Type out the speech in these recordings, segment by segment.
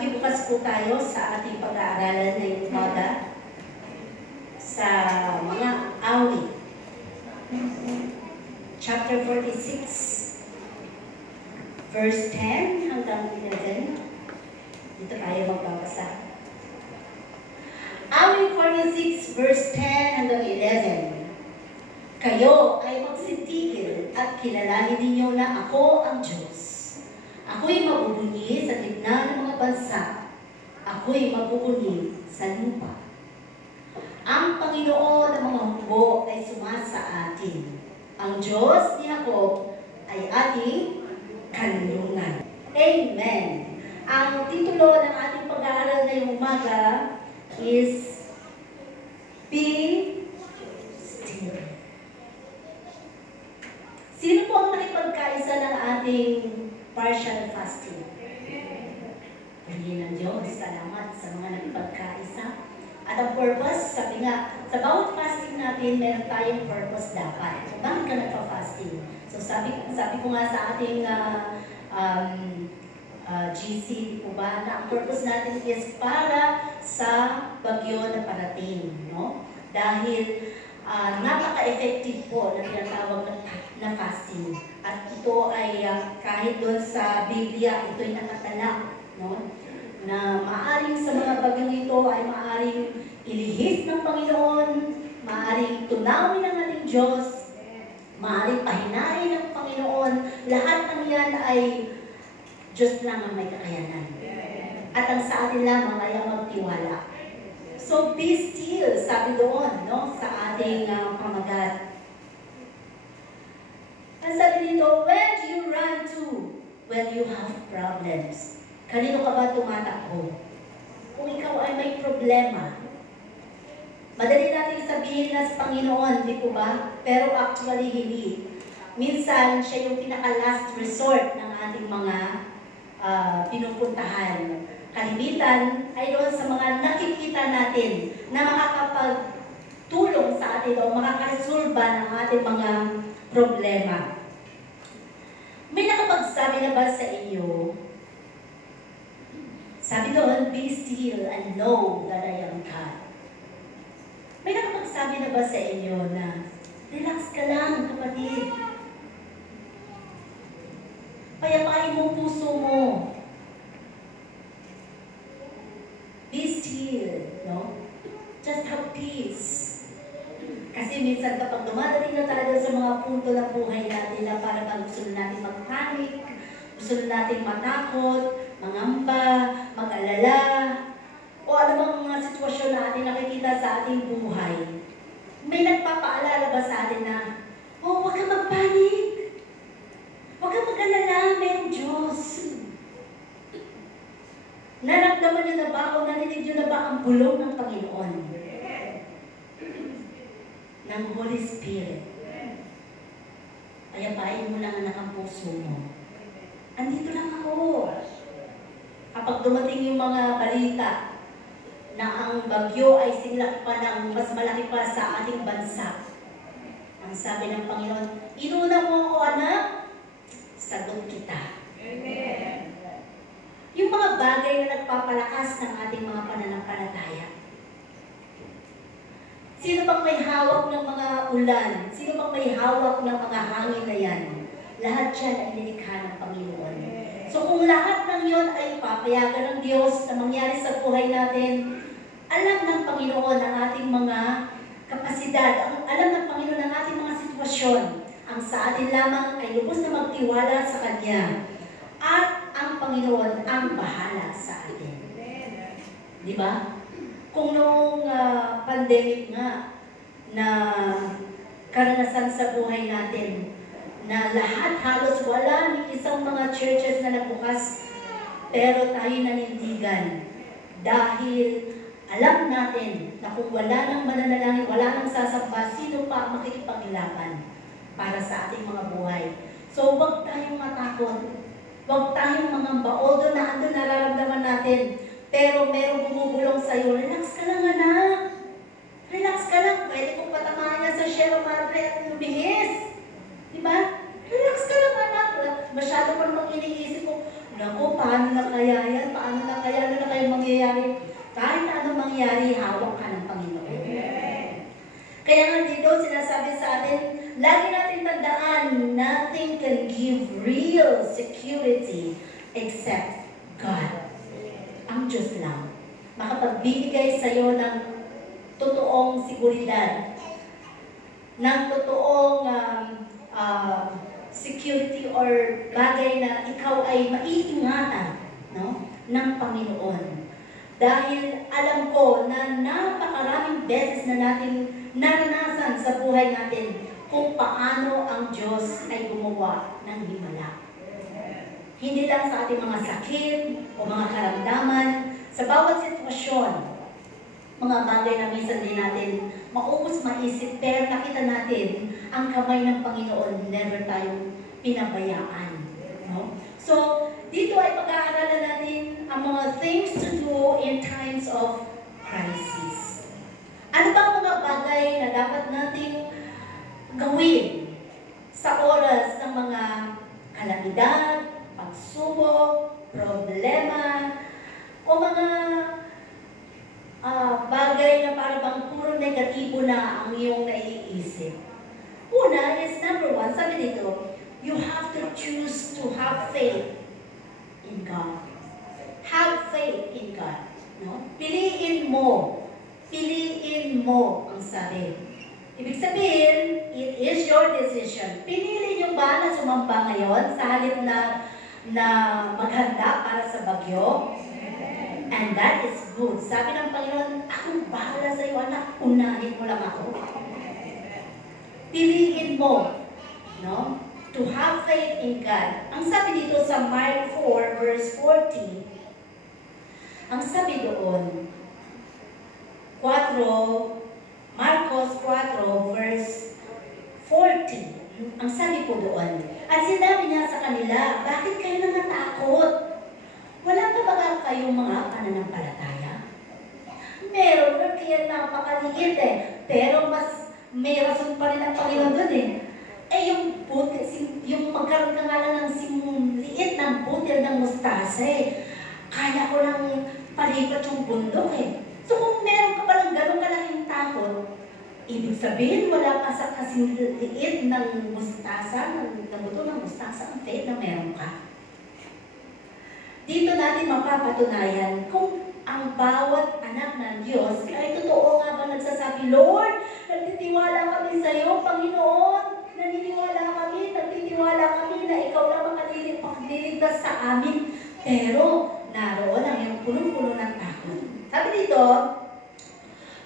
Makibukas po tayo sa ating pag-aaralan ngayong umaga sa mga awit. Chapter 46, verse 10 hanggang 11. Dito tayo magbabasa. Awit 46, verse 10 hanggang 11. Kayo ay magsitigil at kilalanin ninyo na ako ang Diyos. Ako'y mabubunyi sa gitna ng mga bansa. Ako'y mabubunyi sa lupa. Ang Panginoon ng mga hukbo ay sumasa atin. Ang Diyos ni Jacob ay ating kanlungan. Amen. Ang titulo ng ating pag-aaral ngayong umaga is Be Still. Sino po ang nakipagkaisa ng ating partial fasting? Purihin ng Diyos, salamat sa mga nakipagkaisa. At ang purpose, sabi nga, sa bawat fasting natin, meron tayong purpose dapat. Bakit ka nagpa-fasting? So sabi ko nga sa ating GC, po ba, na ang purpose natin is para sa bagyo na parating, no? Dahil napaka-effective po na tinatawag na fasting. At ito ay kahit doon sa Biblia, ito ay nakatala, no? Na maaaring sa mga bagyong ito ay maaaring ilihis ng Panginoon, maaaring tunawin ng ating Diyos, maaaring pahinain ng Panginoon. Lahat ng yan ay Diyos lang ang may kakayanan. At ang sa atin lamang ay ang magtiwala. So be still, sabi doon, no, sa ating pamagat. Ang sabi dito, where do you run to when you have problems? Kanino ka ba tumatakbo? Kung ikaw ay may problema, madali natin sabihin na sa Panginoon, di po ba? Pero actually hindi. Minsan, siya yung pinaka-last resort ng ating mga pinupuntahan. Kalimitan ay doon sa mga nakikita natin na makakapagtulong sa atin o makakaresolba ng ating mga problema. May nakapagsabi na ba sa inyo? Sabi doon, be still and know that I am God. May nakapagsabi na ba sa inyo na, relax ka lang, kapatid. Payapain mo puso mo. Be still, no? Just have peace. Kasi minsan kapag dumadating na tayo sa mga punto ng buhay natin na parang gusto natin mag-panic, gusto natin matakot, mangamba, mag-alala, o ano bang mga sitwasyon na ating nakikita sa ating buhay, may nagpapaalala ba sa atin na, oh, huwag ka mag-panic, huwag ka mag-alala, mayroong Diyos. Naramdaman niyo na ba o narinig niyo na ba ang bulong ng Panginoon? Ng Holy Spirit. Payapain mo lang ang puso mo. Andito lang ako. Kapag dumating yung mga balita na ang bagyo ay sinlaki pa ng mas malaki pa sa ating bansa, ang sabi ng Panginoon, inuna mo ako, anak, sagot kita. Amen. Yung mga bagay na nagpapalakas ng ating mga pananampalataya. Sino bang may hawak ng mga ulan? Sino bang may hawak ng mga hangin na yan? Lahat yan ay nilikha ng Panginoon. So kung lahat ng yon ay papayagan ng Diyos na mangyari sa buhay natin, alam ng Panginoon ang ating mga kapasidad, alam ng Panginoon ang ating mga sitwasyon. Ang sa atin lamang ay lubos na magtiwala sa Kanya. At ang Panginoon ang bahala sa atin. Di ba? Kung noong pandemic nga na karanasan sa buhay natin, na lahat halos wala ni isang mga churches na nagbukas, pero tayo nanindigan dahil alam natin na kung wala nang mananalangin, wala nang sasamba, sino pa ang makikipaglaban para sa ating mga buhay. So huwag tayong matakot, huwag tayong mangamba, although na ando nararamdaman natin, pero merong bumubulong sa'yo, relax ka lang anak, relax ka lang, pwede kong patamahan na sa Sierra Madre at lumihis. Diba? Relax ka lang anak. Masyado pa namang iniisip ko, Naku, paano na kaya yan? Paano na kaya? Ano na kaya mangyayari? Kahit anong mangyari, hawak ka ng Panginoon. Kaya nga dito, sinasabi sa atin, lagi natin tandaan, nothing can give real security except God. Ang Diyos lang. Makapagbibigay sa iyo ng totoong seguridad, ng totoong security or bagay na ikaw ay maiingatan, no, ng Panginoon. Dahil alam ko na napakaraming beses na natin naranasan sa buhay natin kung paano ang Diyos ay gumawa ng himala. Hindi lang sa ating mga sakit o mga karamdaman, sa bawat sitwasyon, mga bagay na minsan din natin maubos maisip, pero nakita natin ang kamay ng Panginoon, never tayong pinabayaan. No? So, dito ay pag-aaralan natin ang mga things to do in times of crisis. Ano ba ang mga bagay na dapat nating gawin sa oras ng mga kalamidad, pagsubok, problema, o mga bagay na parang puro negatibo na ang iyong naiisip? Una is number one, sabi dito, you have to choose to have faith in God. Have faith in God. No? Piliin mo ang sabi. Ibig sabihin, it is your decision. Pinili niyo ba na sumamba ngayon sa halip na maghanda para sa bagyo? And that is good. Sabi ng Panginoon, akong bahala sa iyo, anak, unahin mo lang ako. Piliin mo, no? To have faith in God. Ang sabi dito sa Mark 4 verse 40, ang sabi doon, Marcos 4 verse 40, ang sabi po doon, at sinabi niya sa kanila, bakit kayo natatakot? Wala pa ba kayong mga pananampalataya? Meron, kaya napakaliit pero mas may rason pa rin ang Panginoon doon yung magkaroon ka nga lang ng liit ng butil ng mustasa kaya ko lang palipat yung bundok So kung meron ka palang ganun kalaking takot, ibig sabihin wala ka sa kasing liit ng mustasa, ng buto ng mustasa, ang faith na meron ka. Dito natin mapapatunayan kung ang bawat anak ng Diyos ay totoo nga ba nagsasabi, Lord, nagtitiwala kami sa iyo, Panginoon. Nagtitiwala kami na ikaw lang makaliligtas sa amin. Pero naroon ang iyong punong-puno ng takot. Sabi dito,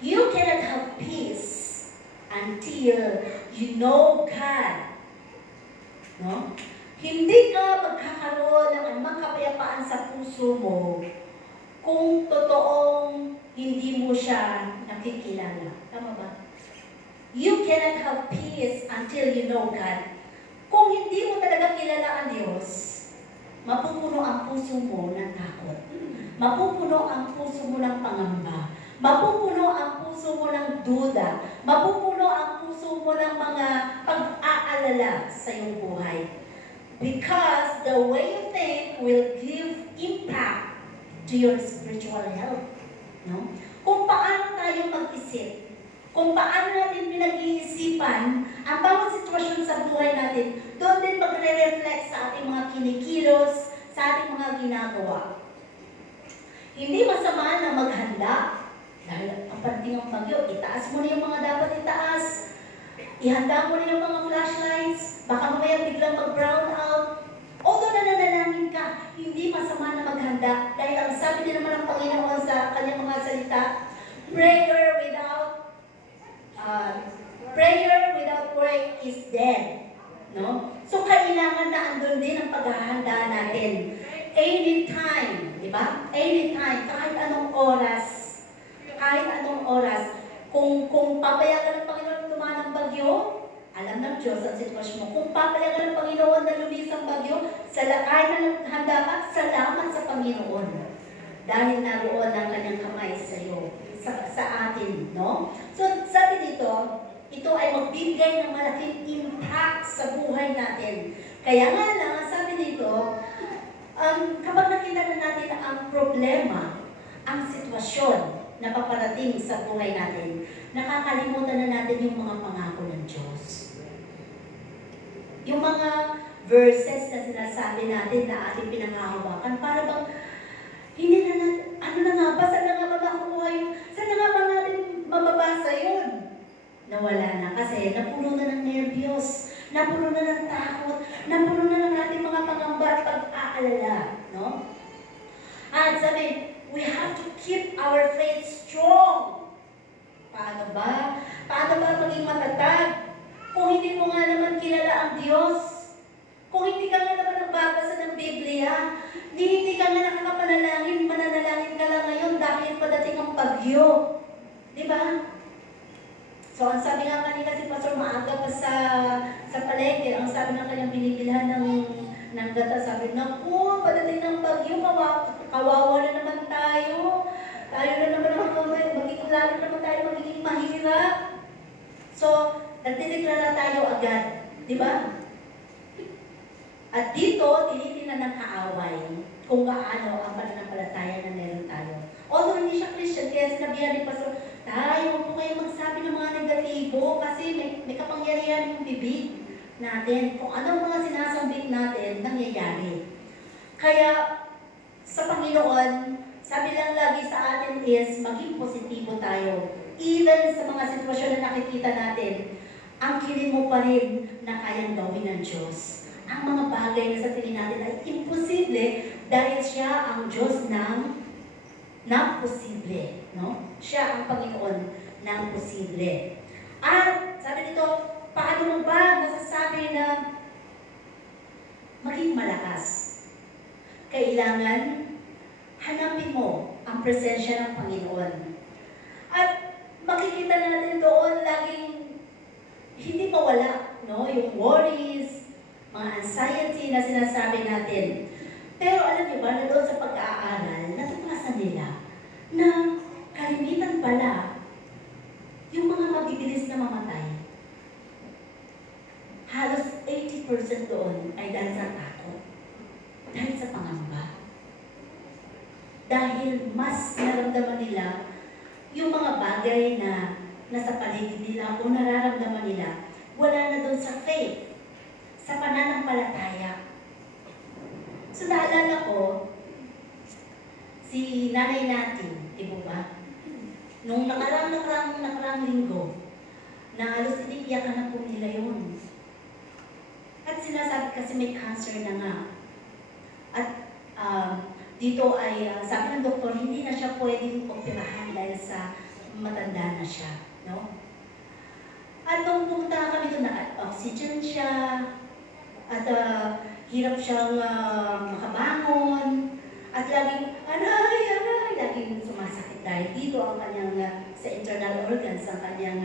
you cannot have peace until you know God. No? Hindi ka magkakaroon ng anumang kapayapaan sa puso mo kung totoong hindi mo siya nakikilala. Tama ba? You cannot have peace until you know God. Kung hindi mo talaga kilala ang Diyos, mapupuno ang puso mo ng takot. Mapupuno ang puso mo ng pangamba. Mapupuno ang puso mo ng duda. Mapupuno ang puso mo ng mga pag-aalala sa iyong buhay. Because the way you think will give impact to your spiritual health. No? Kung paano tayo mag-isip, kung paano natin pinag-iisipan ang bawat sitwasyon sa buhay natin, doon din magre-reflect sa ating mga kinikilos, sa ating mga ginagawa. Hindi masama na maghanda. Dahil ang panting ang bagyo, itaas mo na yung mga dapat itaas. Ihanda mo na yung mga flashlights. Baka mamaya biglang mag-brown out. Although nananalangin ka, hindi masama na maghanda. Dahil ang sabi din naman ng Panginoon sa kanyang mga salita, prayer without work is dead. No? So, kailangan na andun din ang paghahanda natin. Anytime, di ba? Anytime, kahit anong oras, kung papayagan ng Panginoon tumaan ng bagyo, alam ng Diyos ang sitwasyon mo. Kung papayagan ng Panginoon na lumis ang bagyo, kahit na naghanda ka, salamat sa Panginoon. Dahil naroon ang kanyang kamay sa iyo, sa atin, no? So, sabi dito, ito ay magbibigay ng malaking impact sa buhay natin. Kaya nga lang, sabi dito, Kapag nakita na natin ang problema, ang sitwasyon na paparating sa buhay natin, nakakalimutan na natin yung mga pangako ng Diyos. Yung mga verses na sinasabi natin na ating pinangahawakan, para bang hindi na natin, ano na nga ba, saan na nga ba makukuha yun? Saan na nga ba natin mababasa yun? Nawala na kasi napuno na ng nervyos, napuno na ng takot, napuno na ng ating mga pangamba at pag-aalala, no? At sabi, we have to keep our faith strong. Paano ba? Paano ba maging matatag? Kung hindi mo nga naman kilala ang Diyos, kung hindi ka nga naman nagbabasa ng Biblia, hindi ka nga nakakapanalangin, mananalangin ka lang ngayon dahil padating ang bagyo. Di ba? So, ang sabi nga kanina si Pastor maaga pa sa palengke, ang sabi ng kanyang binibilhan ng gata, sabi, naku, padating ng bagyo, kawawa na naman tayo. Tayo na naman magiging lalo naman tayo magiging mahirap. So, nagtideklara tayo agad. Di ba? At dito, tinitingnan ng kaaway kung gaano ang pananampalataya na meron tayo. Although hindi siya Christian, kaya sinabihan ni Pastor, tayo, huwag po kayo magsabi ng mga negatibo kasi may kapangyarihan yung bibig natin. Kung anong mga sinasambit natin, nangyayari. Kaya, sa Panginoon, sabi lang lagi sa atin is, maging positibo tayo. Even sa mga sitwasyon na nakikita natin, ang kilin mo pa rin na kayang gawin ng Diyos. Ang mga bagay na sa tingin natin ay imposible dahil siya ang Diyos ng posible. No? Siya ang Panginoon ng posible. At sabi dito, paano mo ba masasabi na maging malakas? Kailangan hanapin mo ang presensya ng Panginoon. At makikita natin doon laging hindi mawala, no? Yung worries, mga anxiety na sinasabi natin. Pero alam niyo ba na doon sa pag-aaral, natuklasan nila na kalimitan pala yung mga mabibilis na mamatay. Halos 80% doon ay dahil sa takot, dahil sa pangamba. Dahil mas naramdaman nila yung mga bagay na nasa paligid nila o nararamdaman nila, wala na doon sa faith, sa pananampalataya. So naalala ko, si nanay natin, di ba? Nung nakarang linggo, na halos iniiyakan na po nila yun. At sinasabi kasi may cancer na nga. At dito ay, sabi ng doktor, hindi na siya pwedeng operahan dahil sa matanda na siya. No? At nung pumunta kami doon, naka-oxygen siya, at hirap siyang makabangon, at laging, laging sumasakit dahil dito ang kanyang, sa internal organs, ang kanyang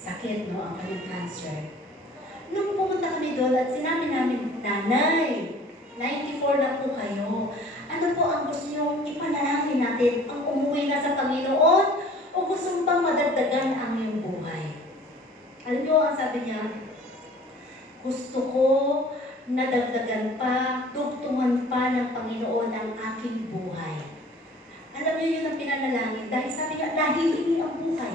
sakit, no? Ang kanyang cancer. Nung pumunta kami doon at sinabi namin, Nanay, 94 na po kayo. Ano po ang gusto nyo ipanalangin natin? Ang umuwi na sa Panginoon o gusto pang madagdagan ang iyong buhay? Alam nyo, ang sabi niya, gusto ko nadagdagan pa, dugtungan pa ng Panginoon ang aking buhay. Alam niyo yun ang pinanalangin dahil sabi niya, nahihingi ang buhay.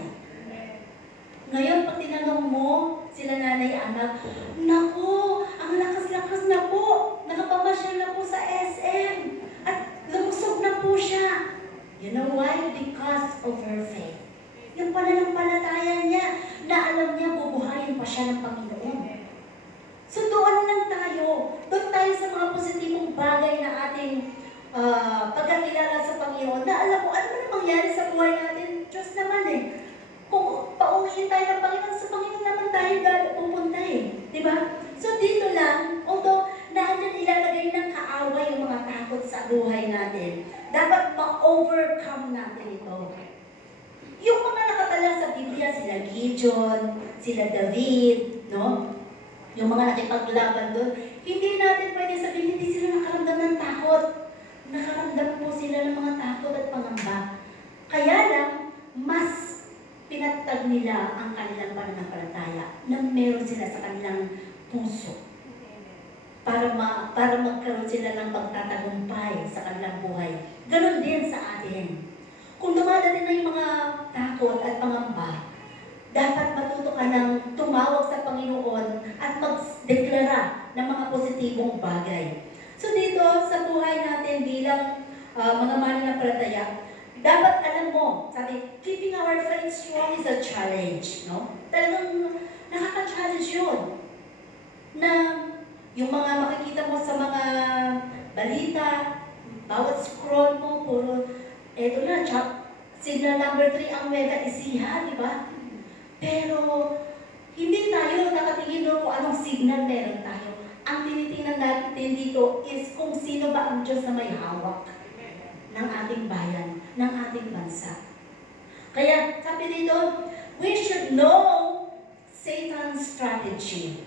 Ngayon, pag tinanong mo, sila nanay anak, naku, ang lakas-lakas na po, nakapamasyal na po sa SM, at lumusog na po siya. You know why? Because of her faith. Yung pananampalataya niya, na alam niya, bubuhayin pa siya ng Panginoon. So doon lang tayo. Doon tayo sa mga positibong bagay na ating pagkakilala sa Panginoon, na alam mo, ano na mangyari sa buhay natin? Diyos naman eh. Kung pauwiin tayo ng Panginoon, sa Panginoon naman tayo pupunta eh. Diba? So dito lang, although naandyan ilalagay ng kaaway yung mga takot sa buhay natin, dapat ma-overcome natin ito. Yung mga nakatala sa Biblia, sila Gideon, sila David, no? Yung mga nakipaglaban doon, hindi natin pwede sabihin, hindi sila nakaramdam ng takot. Nakaramdam po sila ng mga takot at pangamba. Kaya lang, mas pinatag nila ang kanilang pananampalataya na meron sila sa kanilang puso para para magkaroon sila ng pagtatagumpay sa kanilang buhay. Ganon din sa atin. Kung dumadating na yung mga takot at pangamba, dapat matuto ka ng tumawag sa Panginoon at magdeklara ng mga positibong bagay. So dito sa buhay natin bilang mga mananampalataya, dapat alam mo, sabi, keeping our faith strong is a challenge, no? Talagang nakaka-challenge yun. Na yung mga makikita mo sa mga balita, bawat scroll mo, puro, eto na, signal number 3 ang Mega Ecija, di ba? Pero, hindi tayo nakatingin doon kung anong signal meron tayo. Ang tinitingnan natin dito is kung sino ba ang Diyos na may hawak ng ating bayan, ng ating bansa. Kaya, sabi dito, we should know Satan's strategy.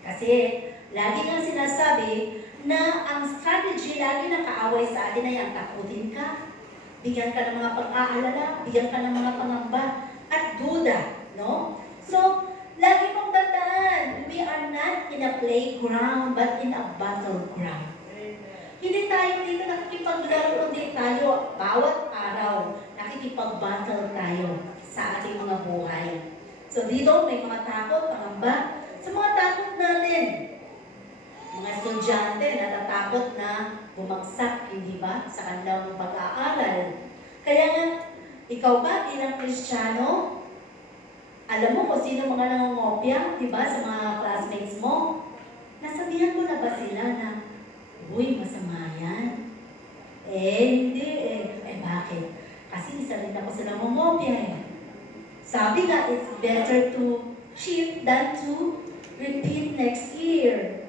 Kasi, lagi nang sinasabi na ang strategy lagi ng kaaway sa atin ay ang takutin ka, bigyan ka ng mga pag-aalala, bigyan ka ng mga pangamba, at duda, no? So, lagi mong tandaan, we are not in a playground, but in a battleground. Hindi tayo dito nakikipaglaro, hindi tayo bawat araw nakikipag-battle tayo sa ating mga buhay. So dito may mga takot, pangamba. Sa mga takot natin, mga estudyante natatakot na bumagsak, hindi ba, sa kanilang pag-aaral. Kaya nga, ikaw ba bilang Kristiyano, alam mo kung sino mga nangongopya, di ba, sa mga classmates mo? Nasabihan mo na ba sila na, uy, masama yan? Hindi bakit? Kasi isa rin ako sa nangongopya eh. Sabi nga, it's better to cheat than to repeat next year.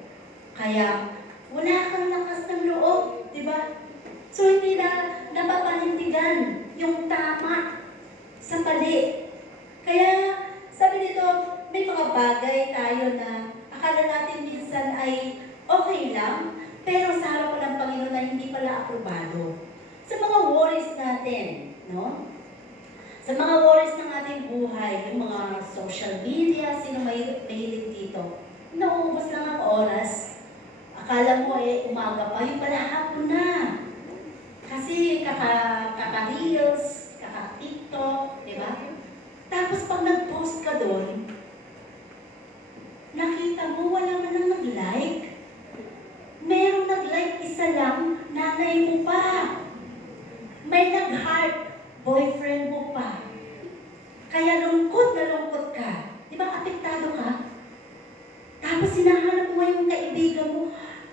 Kaya, wala kang lakas ng loob, di ba? So, hindi na napapanindigan yung tama sa mali. Kaya, sabi dito, may mga bagay tayo na akala natin minsan ay okay lang, pero sa harap ng Panginoon na hindi pala aprobado. Sa mga worries natin, no? Sa mga worries ng ating buhay, yung mga social media, sino mahilig dito, nauubos lang ang oras. Akala mo umaga pa, yung pala hapon na. Kasi kaka-reels, kaka-TikTok, di ba? Tapos pag nag-post ka doon, nakita mo wala man ang nag-like. Merong nag-like, isa lang, nanay mo pa. May nag-heart, boyfriend mo pa. Kaya lungkot na lungkot ka. Di ba, apektado ka? Tapos sinahanap mo yung kaibigan mo.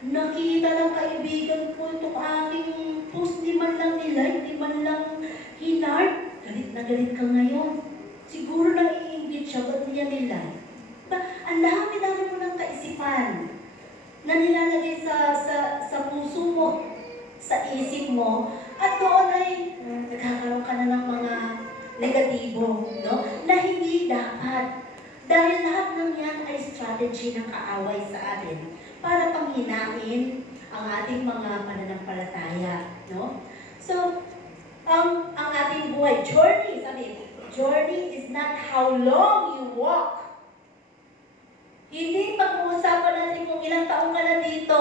Nakita ng kaibigan ko itong aking post, di man lang nilike, di man lang hinart. Galit na galit ka ngayon. Siguro nang-iingit siya, ba't niya nilike? Diba, ang dami-dami mo ng kaisipan na nilalagay sa puso mo, sa isip mo, at doon ay nagkakaroon ka na ng mga negatibo, no? Na hindi dapat. Dahil lahat ng yan ay strategy ng kaaway sa atin para panghinain ang ating mga pananampalataya, no? So, ang ating buhay, journey, sabi, journey is not how long you walk. Hindi pag-uusapan natin kung ilang taong ka na dito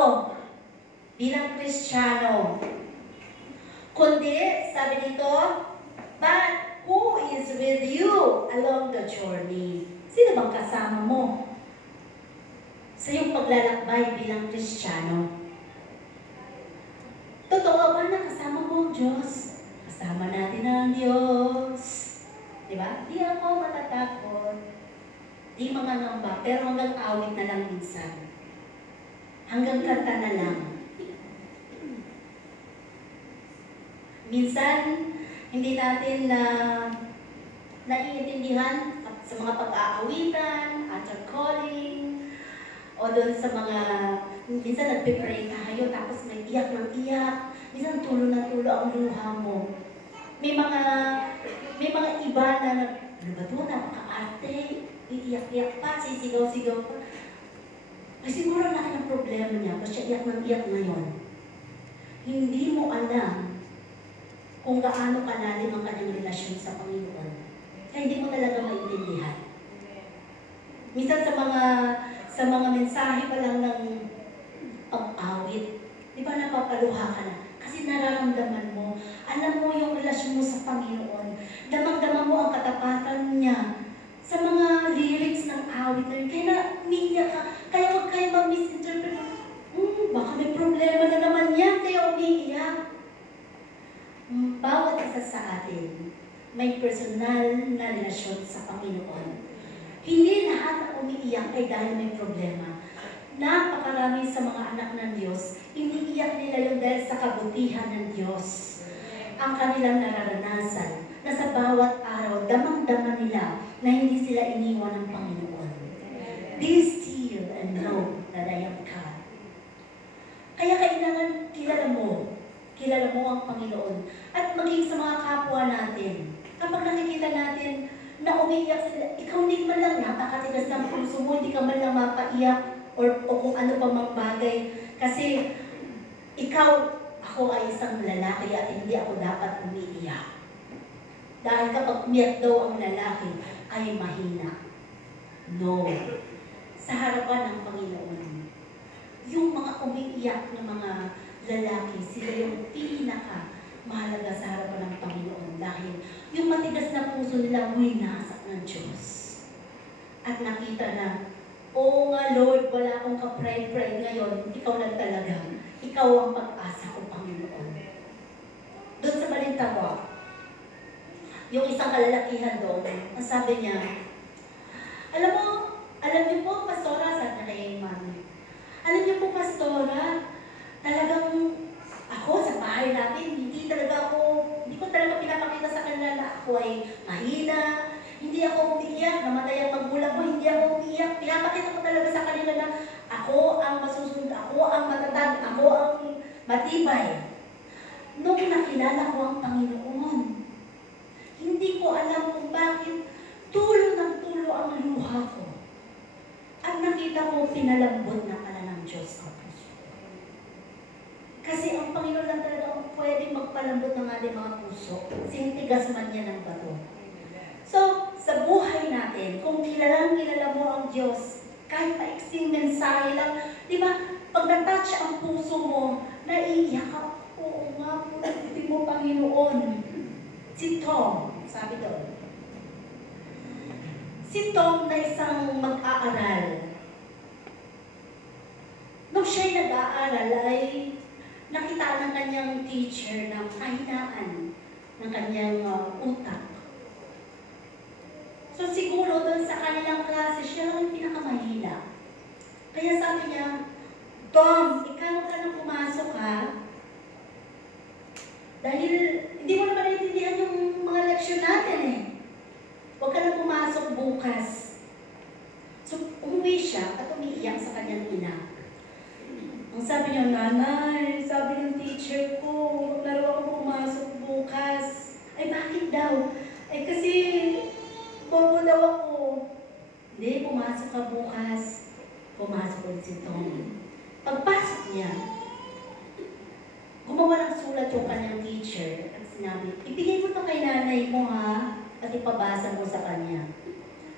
bilang Kristiyano. Kundi, sabi dito, but who is with you along the journey? Sino bang kasama mo sa iyong paglalakbay bilang Kristiyano? Totoo ba na kasama mo ang Diyos? Kasama natin ang Diyos. Diba? Di ako matatakot. Di mangangamba, pero hanggang awit na lang minsan. Hanggang kanta na lang. Minsan, hindi natin naiintindihan sa mga pag-aawitan, altar calling, o doon sa mga, minsan nagpipray tayo, tapos may iyak ng iyak, minsan tulo na tulo ang luha mo. May mga iba na ano ba ito, napaka-arte, iiyak-iyak pa, sisigaw-sigaw pa. Ay siguro laki ng problema niya, kasi siya iyak ng iyak ngayon. Hindi mo alam kung gaano kalalim ang kanyang relasyon sa Panginoon. Kaya hindi mo talaga maintindihan. Minsan sa mga mensahe pa lang ng Di ba napapaluha ka na? Kasi nararamdaman mo, alam mo yung relasyon mo sa Panginoon. Damang-dama mo ang katapatan niya sa mga lyrics ng awit na yun. Kaya umiiyak ka. Kaya huwag kayo mag-misinterpret. Baka may problema na naman yan, kaya umiiyak. Bawat isa sa atin may personal na relasyon sa Panginoon. Hindi lahat na umiiyak ay dahil may problema. Napakarami sa mga anak ng Diyos, iniiyak nila yun dahil sa kabutihan ng Diyos. Ang kanilang nararanasan na sa bawat araw, damang-dama nila na hindi sila iniwan ng Panginoon. Be still and know that I am God. Kaya kailangan kilala mo ang Panginoon. At maging sa mga kapwa natin, kapag nakikita natin na umiiyak sila, ikaw hindi man lang napakatigas ng puso mo, hindi ka man lang mapaiyak, o kung ano pa mang bagay. Kasi ako ay isang lalaki at hindi ako dapat umiiyak. Dahil kapag umiyak daw ang lalaki, ay mahina. No. Sa harapan ng Panginoon, yung mga umiiyak na mga lalaki, sila yung pinaka-mahalaga sa harapan ng Panginoon. Dahil yung matigas na puso nila, winasak ng Diyos. At nakita na, oo nga Lord, wala akong ka-pray-pray ngayon, ikaw lang talaga. Ikaw ang pag-asa ko, Panginoon. Doon sa Balintawa, yung isang kalalakihan doon, ang sabi niya, alam niyo po, Pastora, sabi na kay Mami, alam niyo po, Pastora, talagang ako sa bahay natin, hindi ko talaga pinapakita sa kanila na ako ay mahina, hindi ako umiiyak, namatay ang magulang mo, hindi ako umiiyak. Pinapakita ko talaga sa kanila na ako ang masusunod, ako ang matatag, ako ang matibay. Nung nakilala ko ang Panginoon, hindi ko alam kung bakit tulo ng tulo ang luha ko. At nakita ko pinalambot na pala ng Diyos ang puso. Kasi ang Panginoon lang talaga ang pwedeng magpalambot ng ating mga puso. Sintigas man niya ng bato. So, sa buhay natin, kung kilala mo ang Diyos, kahit maiksing mensahe lang, di ba, pag natouch ang puso mo, naiiyak ka, oo nga po, nagbibig mo Panginoon. Si Tom, sabi doon. Si Tom na isang mag-aaral. Nung siya'y nag-aaral ay nakita ng kanyang teacher ng kahinaan ng kanyang utak. So siguro doon sa kanilang klase, siya lang yung pinakamahina. Kaya sabi niya, Tom, ikaw ka nang pumasok ha. Dahil hindi mo naman naintindihan yung mga leksyon natin eh. Huwag ka nang pumasok bukas. So umuwi siya at umiiyak sa kanyang ina. Ang sabi niya, nanay, sabi ng teacher ko, huwag laro ako pumasok bukas. Ay bakit daw? Ay kasi bobo daw ako. Hindi, pumasok ka bukas. Pumasok ulit si Tom. Pagpasok niya, gumawa ng sulat yung kanyang teacher at sinabi, ibigay mo ito kay nanay mo ha, at ipabasa mo sa kanya.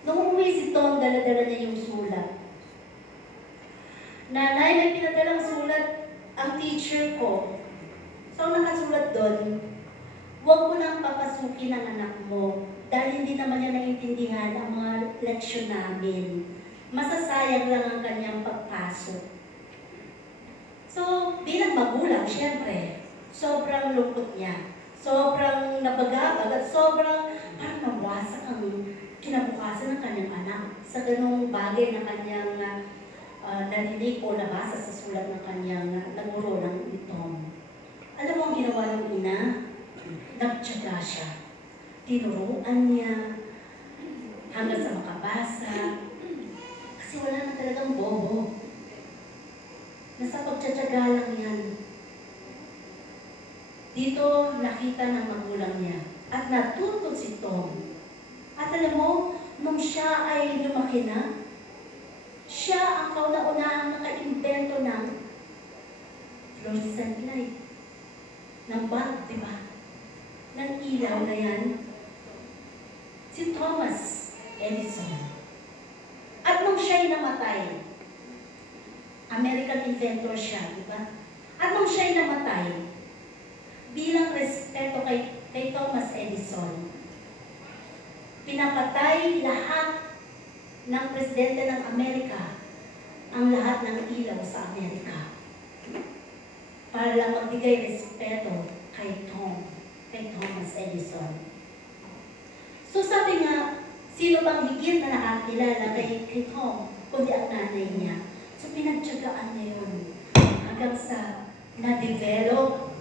Nung umuwi si Tom, dala-dala niya yung sulat. Nanay, may pinadalang sulat ang teacher ko. So, ang nakasulat doon, huwag mo nang papasukin ang anak mo dahil hindi naman niya naiintindihan ang mga leksyon namin. Masasayang lang ang kanyang pagpasok. So, bilang magulang, syempre, sobrang lungkot niya. Sobrang nabagabag at sobrang parang nawasak ang kinabukasan ng kanyang anak sa ganung bagay na kanyang narinig o nabasa sa sulat ng kanyang naguro ng Tom. Alam mo ang ginawa ng ina? Nagtyaga siya. Tinuruan niya hanggang sa makabasa. Kasi wala na talagang bobo. Nasa pagtsatsaga lang yan. Dito nakita ng magulang niya at natuto si Tom. At alam mo, nung siya ay lumaki na, siya ang kauna-unahang naka-invento ng fluorescent light. Ng bulb, di ba? Ng ilaw na yan. Si Thomas Edison. At nung siya'y namatay, American inventor siya, di ba? At nung siya'y namatay, bilang respeto kay Thomas Edison, pinapatay lahat ng presidente ng Amerika ang lahat ng ilaw sa Amerika para lang magbigay respeto kay Thomas Edison. So sabi nga, sino bang higit na nakakilala kay Tom, kundi ang nanay niya. So pinagtyagaan niya yun hanggang sa na-develop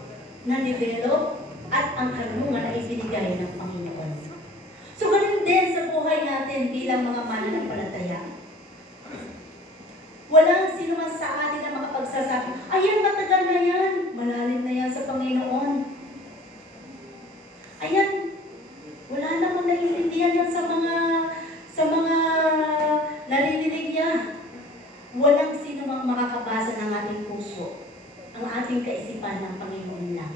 at ang karunungan ay ibinigay ng Panginoon. So ganun din sa buhay natin bilang mga mananampalataya. Walang sino man sa atin na makapagsasabi, ayan, matagal na yan, malalim na yan sa Panginoon. Ayan, wala namang naiintindihan yan sa mga naririnig niya. Walang sino mang makakabasa ng ating puso, ang ating kaisipan ng Panginoon lang.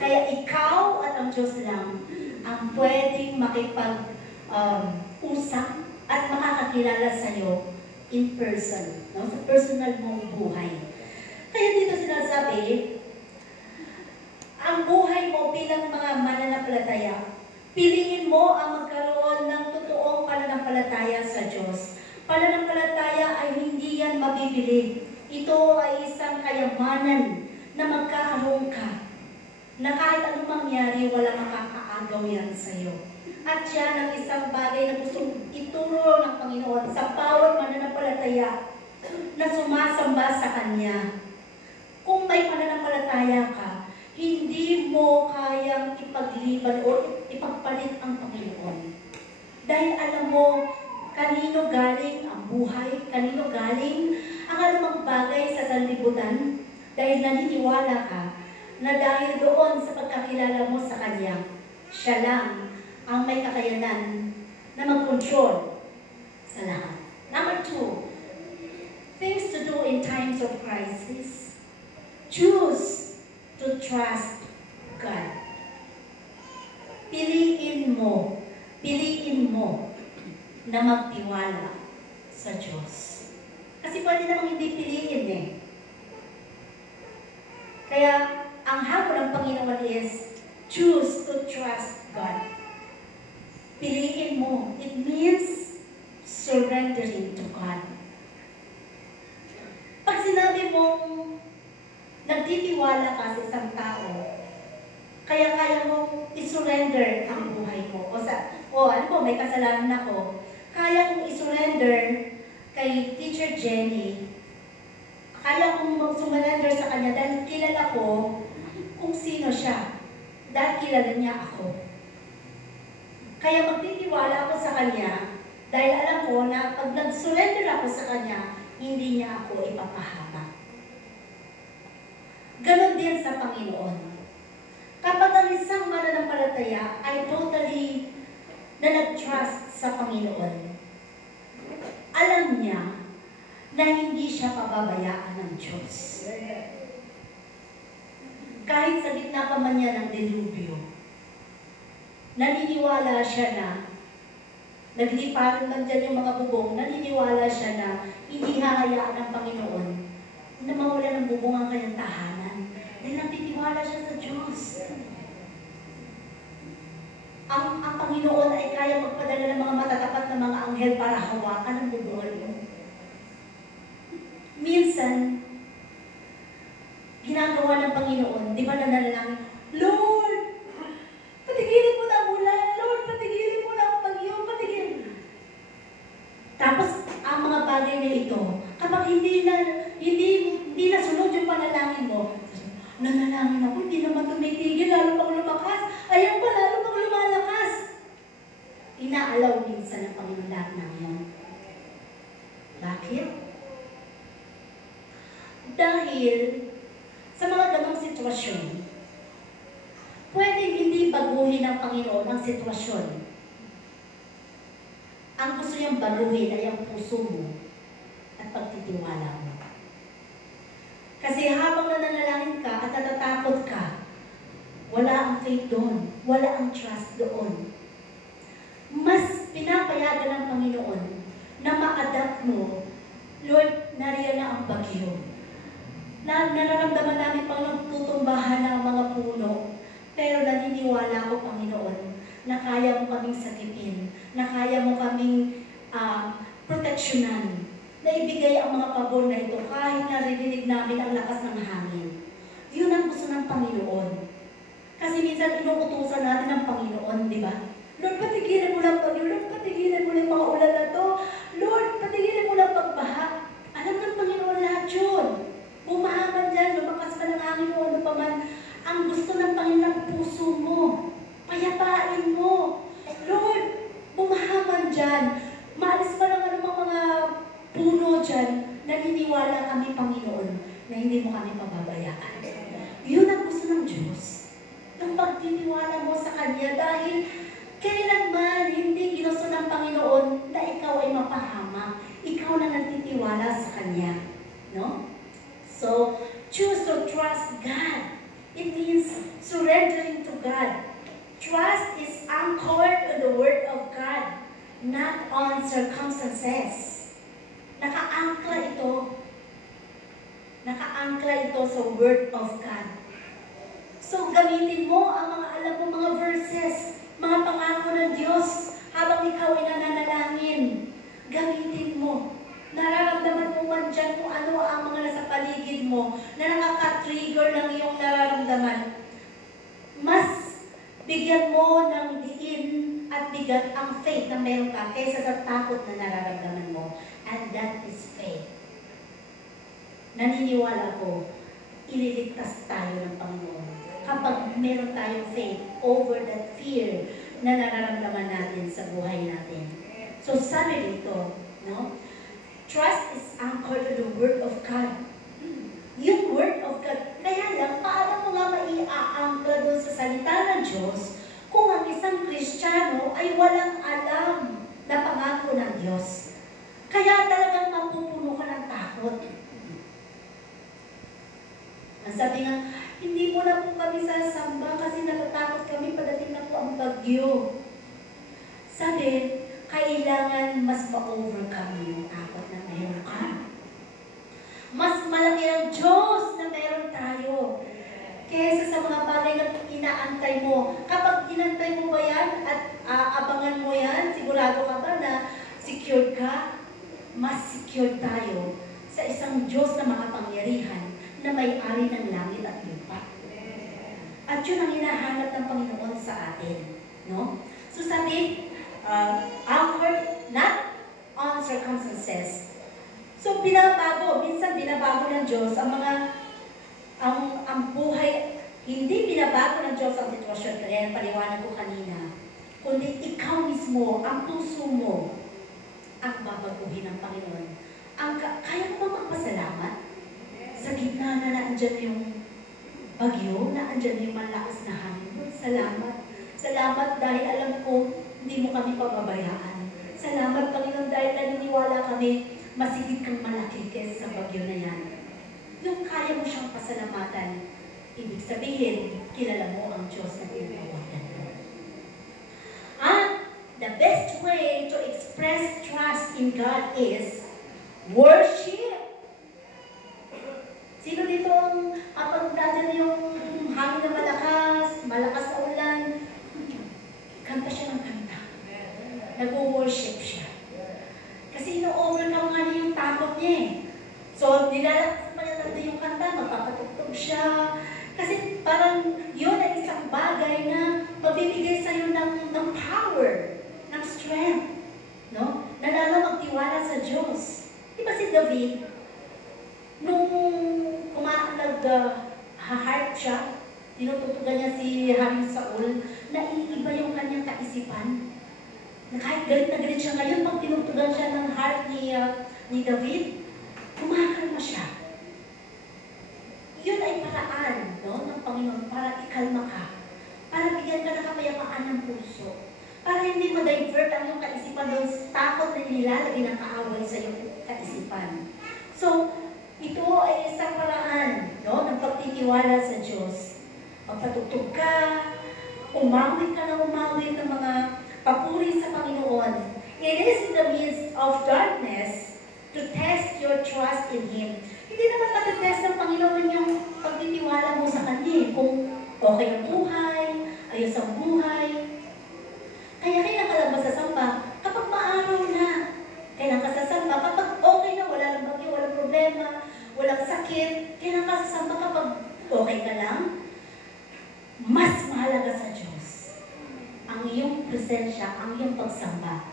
Kaya ikaw at ang Diyos lang ang pwedeng makipag-usap at makakakilala sa iyo in person, no? Sa personal mong buhay. Kaya dito sinasabi, ang buhay mo bilang mga mananampalataya, piliin mo ang magkaroon ng totoong pananampalataya sa Diyos. Pananampalataya ay hindi yan mabibili. Ito ay isang kayamanan na magkakaroon ka, na kahit anong mangyari, walang makakaagaw yan sa iyo. At yan ang isang bagay na gustong ituro ng Panginoon sa bawat mananampalataya na sumasamba sa Kanya. Kung may pananampalataya ka, hindi mo kayang ipagliban o ipagpalit ang Panginoon. Dahil alam mo, kanino galing ang buhay, kanino galing ang anumang bagay sa sanlibutan, dahil naniniwala ka na dahil doon sa pagkakilala mo sa Kanya, siya lang ang may kakayanan na mag-control sa lahat. Number 2, things to do in times of crisis. Choose to trust God. Piliin mo na magtiwala sa Diyos. Kasi pwede namang hindi piliin eh. Kaya, ang habol ng Panginoon is, choose to trust God. Piliin mo. It means surrendering to God. Pag sinabi mong nagtitiwala ka sa isang tao, kaya mong isurrender ang buhay mo. May kasalanan ako. Kaya kong isurrender kay Teacher Jenny. Kaya kong mag-surrender sa kanya dahil kilala ko kung sino siya. Dahil kilala niya ako. Kaya magtitiwala ako sa kanya dahil alam ko na pag nag-surrender ako sa kanya, hindi niya ako ipapahamak. Ganon din sa Panginoon. Kapag ang isang mananampalataya ay totally na nag-trust sa Panginoon, alam niya na hindi siya pababayaan ng Diyos. Kahit sa gitna pa man niya ng delubyo, naniniwala siya na, nagliparan man dyan yung mga bubong, naniniwala siya na hindi hahayaan ng Panginoon na mawala ng bubong ang kanyang tahanan. Dahil nagtitiwala siya sa Diyos. Ang Panginoon ay kaya magpadala ng mga matatapat na mga anghel para hawakan ng bubong. Minsan, ginagawa ng Panginoon, di ba nanalangin, Lord, patigilin mo na ang ulan, Lord, patigilin mo na ang bagyo, patigilin. Tapos, ang mga bagay na ito, kapag hindi na sunod yung panalangin mo, nanalangin ako, hindi naman tumitigil, lalo pang lumakas, ayan pa, lalo pang lumalakas. Inaalaw minsan ng Panginoon lahat ng yan. Bakit? Dahil sa mga ganong sitwasyon, pwedeng hindi baguhin ng Panginoon ang sitwasyon. Ang gusto niyang baguhin ay ang puso mo at pagtitiwala mo. Kasi habang nananalangin ka at natatakot ka, wala ang faith doon, wala ang trust doon. Mas pinapayagan ng Panginoon na ma-adapt mo, Lord, nariyan na ang bagyo. na nararamdaman namin pang nagtutumbahan ng mga puno. Pero naniniwala ko, Panginoon, na kaya mo kaming sagipin, na kaya mo kaming proteksyonan, na ibigay ang mga pabor na ito kahit naririnig namin ang lakas ng hangin. Yun ang gusto ng Panginoon. Kasi minsan inuutusan natin ng Panginoon, di ba? Lord, patigilan mo lang pag Lord, patigilan mo lang mga ulan na to. Lord, patigilan mo lang pagbaha. Alam ng Panginoon lahat yun. Bumaha man dyan, lumakas pa ng hangin o ano pa man. Ang gusto ng Panginoon, puso mo. Payapain mo. Lord, bumaha man dyan. Maalis pa lang mga puno dyan. Naniniwala kami, Panginoon, na hindi mo kami pababayaan. Yun ang gusto ng Diyos. Ang pagtiniwala mo sa Kanya dahil kailanman hindi ginusto ng Panginoon na ikaw ay mapahama. Ikaw na nagtitiwala sa Kanya. No? So, choose to trust God. It means surrendering to God. Trust is anchored on the Word of God, not on circumstances. Naka-angkla ito sa Word of God. So, gamitin mo ang mga alam mo, mga verses, mga pangako ng Diyos habang ikaw ay nananalangin. Gamitin mo. Nararamdaman mo man dyan kung ano ang mga nasa paligid mo na nakaka-trigger ng iyong nararamdaman. Mas bigyan mo ng diin at bigat ang faith na meron ka kaysa sa takot na nararamdaman mo. And that is faith. Naniniwala ko, ililigtas tayo ng Panginoon kapag meron tayong faith over that fear na nararamdaman natin sa buhay natin. So sabi dito, no? Trust is anchored to the Word of God. Yung Word of God, kaya lang, paano mo nga mai-aangkla doon sa salita ng Diyos kung ang isang Kristiyano ay walang alam na pangako ng Diyos? Kaya talagang mapupuno ka ng takot. Ang sabi nga, hindi mo na po kami sasamba kasi natatakot kami padating na po ang bagyo. Sabi, kailangan mas ma-overcome yung takot na meron ka. Mas malaki ang Diyos na meron tayo kaysa sa mga bagay na inaantay mo. Kapag inantay mo ba yan at abangan mo yan, sigurado ka ba na secure ka? Mas secure tayo sa isang Diyos na makapangyarihan na may-ari ng langit at lupa. At yun ang hinahanap ng Panginoon sa atin. No? So sabi, anchored not on circumstances. So minsan binabago ng Diyos ang buhay, hindi binabago ng Diyos ang sitwasyon, kaya paliwanag ko kanina, kundi ikaw mismo, ang puso mo, ang babaguhin ng Panginoon. Kaya mo ba magpasalamat? Sa gitna na naandyan yung bagyo, naandyan yung malakas na hangin. Salamat. Salamat dahil alam ko, hindi mo kami pababayaan. Salamat, Panginoon, dahil naniniwala kami, masigit kang malaki kaysa sa bagyo na yan. Yung kaya mo siyang pasalamatan, ibig sabihin, kilala mo ang Diyos na tinatawagan mo. The best way to express trust in God is worship. Sino dito kapag dadyan yung hangin na malakas na ulan, kanta siya ng kanta. Nag-worship siya. Kasi ino-overcome nga niya yung takot niya eh. So, nilalakas pa niya yung kanta, magpapatugtog siya. Kasi parang yun ay isang bagay na mabibigay sa'yo ng power, ng strength. No? Na lalo magtiwala sa Diyos. Di ba si David, nung nag-heart siya, tinututugan niya si Haring Saul, naiiba yung kanyang kaisipan. Na kahit galit na galit siya ngayon, pag tinutugan siya ng heart ni David, kumakalma siya. Yun ay paraan, no, ng Panginoon para ikalma ka. Para bigyan ka ng kapayapaan ng puso. Para hindi ma-divert ang iyong kaisipan doon sa takot na nilalagay ng kaaway sa iyong kaisipan. So, ito ay isang paraan, no, ng pagtitiwala sa Diyos. Magpatugtog ka, umawit ka ng umawit ng mga papuri sa Panginoon. It is in the midst of darkness to test your trust in Him. Hindi naman matetest ng Panginoon yung pagtitiwala mo sa Kanya. Kung okay ang buhay, ayos ang buhay. Kaya kailan ka lang ba sasamba? Kapag maaraw na. Kailan ka sasamba? Kapag okay na, wala lang bagyo, walang problema, walang sakit. Kailan ka sasamba kapag okay ka lang? Mas mahalaga sa Diyos ang iyong presensya, ang iyong pagsamba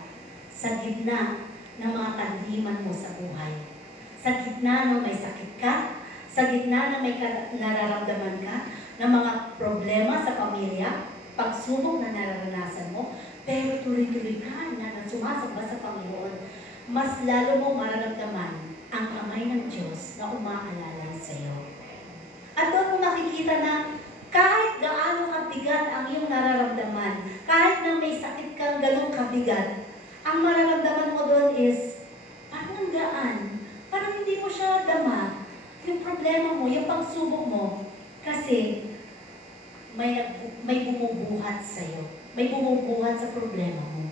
sa gitna ng mga kanliman mo sa buhay. Sa gitna ng may sakit ka, sa gitna ng may nararamdaman ka, ng mga problema sa pamilya, pagsubok na nararanasan mo, pero tuloy-tuloy ka na sumasamba sa Panginoon, mas lalo mo mararamdaman ang kamay ng Diyos na umaalalay sa iyo. At doon mo makikita na kahit gaano kabigat ang iyong nararamdaman, kahit na may sakit kang ganong kabigat, ang mararamdaman mo doon is, parang ang gaan, parang hindi mo siya dama, yung problema mo, yung pagsubok mo, kasi may bumubuhat sa iyo, may bumubuhat sa problema mo.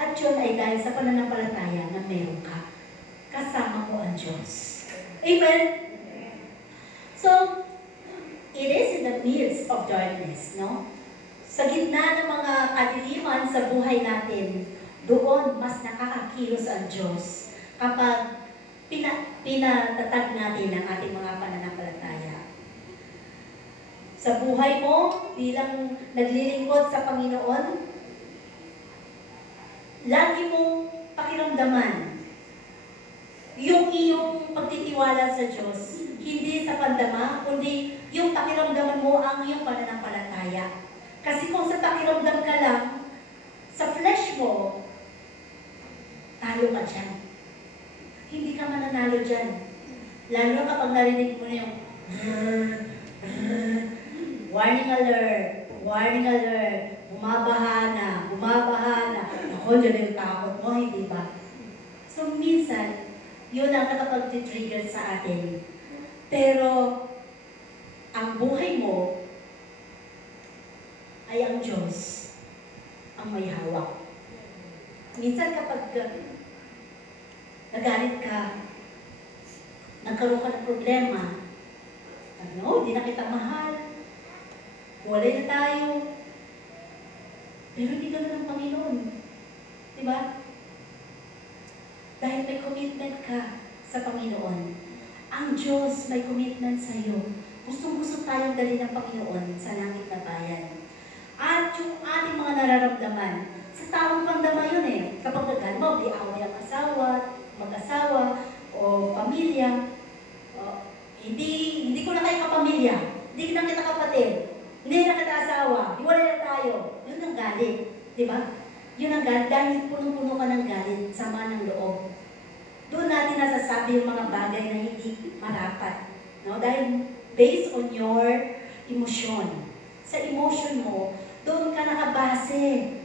At yun ay dahil sa pananampalataya na meron ka, kasama mo ang Diyos. Amen? So, it is in the midst of darkness, no? Sa gitna ng mga kadiliman sa buhay natin, doon mas nakakakilos ang Diyos kapag pinatatag natin ang ating mga pananampalataya. Sa buhay mo, bilang naglilingkod sa Panginoon, lagi mong pakiramdaman yung iyong pagtitiwala sa Diyos, hindi sa pandama, kundi yung pakiramdaman mo ang iyong pananampalataya. Kasi kung sa pakiramdam ka lang, sa flesh mo, talo ka dyan. Hindi ka mananalo dyan. Lalo kapag narinig mo na yung warning alert, warning alert, bumabaha na. Ako, dyan yung takot mo, hindi ba? So, minsan, yun ang nakapag-trigger sa atin. Pero, ang buhay mo ay ang Diyos ang may hawak. Minsan kapag nagalit ka, nagkaroon ka ng problema, di na kita mahal, walay na tayo, pero hindi ganun ang Panginoon. Diba? Dahil may commitment ka sa Panginoon. Ang Diyos may commitment sa iyo. Gustong-gusto tayong dali ng Panginoon sa langit na bayan. At yung ating mga nararamdaman, sa taong pandama yun eh. Kapag nagalit mo, di away ang asawa, mag-asawa, o pamilya, hindi ko na kayo kapamilya, hindi na kita kapatid, hindi na kita asawa, hiwalay na tayo. Yun ang galit. Diba? Yun ang galit. Dahil punong-puno ka ng galit, sama ng loob. Doon natin nasasabi yung mga bagay na hindi marapat. No? Dahil based on your emotion. Sa emotion mo, doon ka nakabase.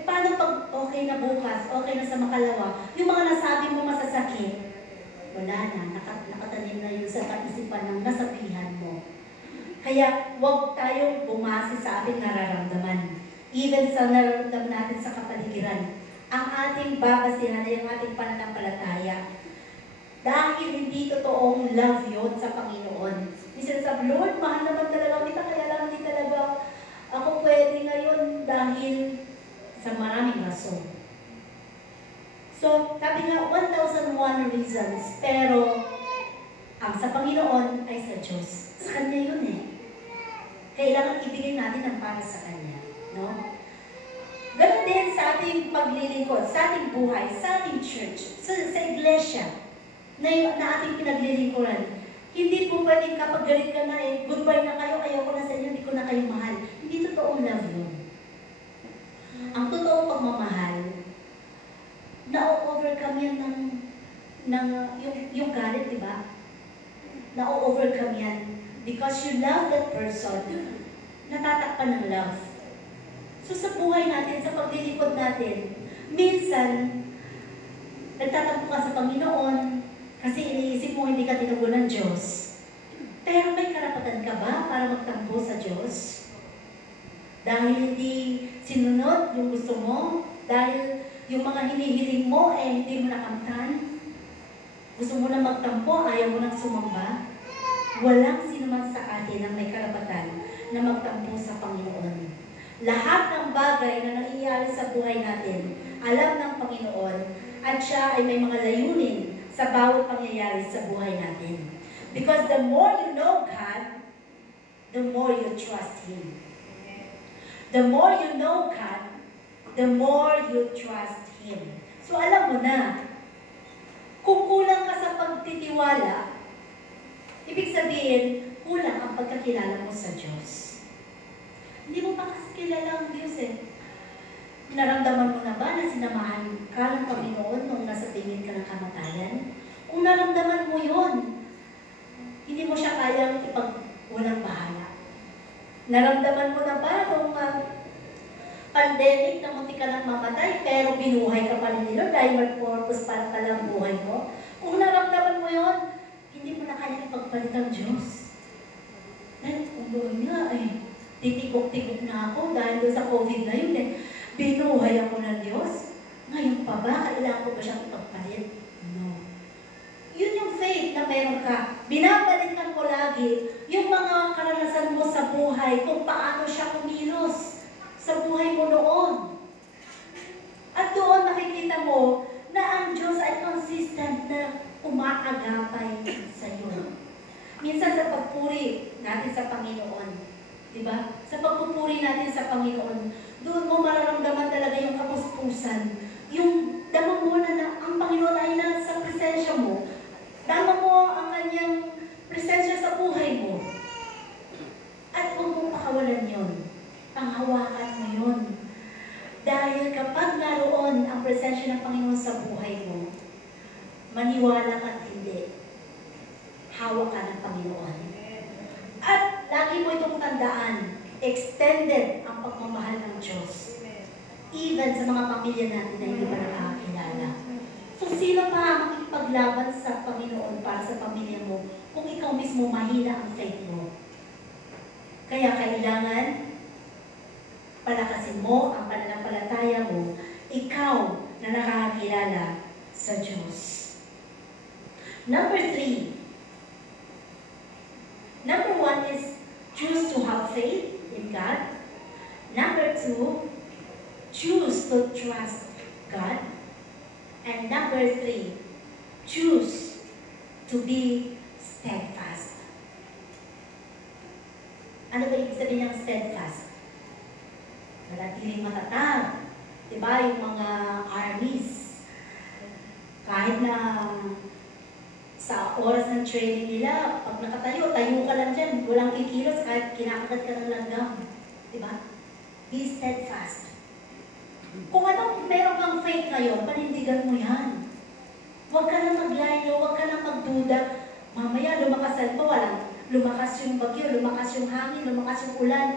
Paano pag okay na bukas, okay na sa makalawa, yung mga nasabi mo masasakit, wala na, nakatanim na yun sa kaisipan ng nasabihan mo. Kaya huwag tayong bumase sa ating nararamdaman. Even sa nararamdaman natin sa kapaligiran, ang ating babasihan ay ang ating pananampalataya. Dahil hindi totoong love yun sa Panginoon. Minsan sabi, Lord, mahal naman talaga kita, kaya lang hindi talaga ako pwede ngayon dahil sa maraming rason. So, sabi nga, 1,001 reasons, pero ang sa Panginoon ay sa Diyos. Sa Kanya yun eh. Kailangan ibigay natin ang para sa Kanya. No? Ganon din sa ating paglilingkod, sa ating buhay, sa ating church, sa iglesia, na ating pinaglilingkuran. Hindi po pwedeng kapag galit ka na goodbye na kayo, ayoko na sa inyo, hindi ko na kayo mahal. Hindi totoong love yun. Ang totoong pagmamahal, na-overcome yan ng yung galit, di ba? Na-overcome yan. Because you love that person, natatakpan ng love. So sa buhay natin, sa paglilingkod natin, minsan, nagtatampo ka sa Panginoon, kasi iniisip mo hindi ka tinugon ng Diyos. Pero may karapatan ka ba para magtampo sa Diyos? Dahil hindi sinunod yung gusto mo, dahil yung mga hinihiling mo hindi mo nakamtan, Gusto mo na magtampo, ayaw mo nang sumamba? Walang sinuman sa atin ang may karapatan na magtampo sa Panginoon. Lahat ng bagay na nangyayari sa buhay natin, alam ng Panginoon, at siya ay may mga layunin sa bawat pangyayari sa buhay natin. Because the more you know God, the more you trust Him. The more you know God, the more you trust Him. So alam mo na, kung kulang ka sa pagtitiwala, ibig sabihin, kulang ang pagkakilala mo sa Diyos. Hindi mo pa kasi kilala ang Diyos eh. Naramdaman mo na ba na sinamahan ka ng Panginoon nung nasa tingin ka ng kamatayan? Kung naramdaman mo yun, hindi mo siya kayang walang bahala. Naramdaman mo na ba nung pandemic na munti ka lang mamatay, pero binuhay ka pa rin nila dahil may purpose para ka lang buhay mo? Kung naramdaman mo yun, hindi mo na kaya ipagpalit ang Diyos. Dahil kung doon nga, titikok-tikok na ako dahil doon sa COVID na yun binuhay ako ng Diyos. Ngayon pa ba, kailangan ko ba siyang ipagpalit? No. Yun yung faith na meron ka. Binabalikan mo lagi yung mga karanasan mo sa buhay, kung paano siya kumilos sa buhay mo noon. At doon nakikita mo na ang Diyos ay consistent na umaagapay sa iyo. Minsan sa pagpuri natin sa Panginoon, di ba? Sa pagpupuri natin sa Panginoon, doon mo mararamdaman talaga yung kapuspusan. Yung dama mo na ang Panginoon ay nasa presensya mo. Dama mo ang kanyang presensya sa buhay mo. At huwag mong pakawalan yun. Panghawakan mo yun. Dahil kapag naroon ang presensya ng Panginoon sa buhay mo, maniwala ka at hindi, hawak ka ng Panginoon. At lagi mo itong tandaan, extended ang pagmamahal ng Diyos. Even sa mga pamilya natin na hindi pa nakakakilala. So sino pa ang makikipaglaban sa Panginoon para sa pamilya mo kung ikaw mismo mahina ang faith mo? Kaya kailangan palakasin mo ang pananampalataya mo, ikaw na nakakakilala sa Diyos. Number 3. Number 1 is choose to have faith in God. Number 2, choose to trust God. And number 3, choose to be steadfast. Ano ba ibig sabihin ng steadfast? Manatiling matatag. Diba yung mga armies? Kahit na sa oras ng training nila, pag nakatayo, tayo ka lang dyan. Walang kikilos kahit kinakagat ka ng langgam. Diba? Be steadfast. Kung anong meron kang faith ngayon, panindigan mo yan. Huwag ka na maglaylo, huwag ka na magduda. Mamaya, lumakasan pa, walang lumakas yung bagyo, lumakas yung hangin, lumakas yung ulan.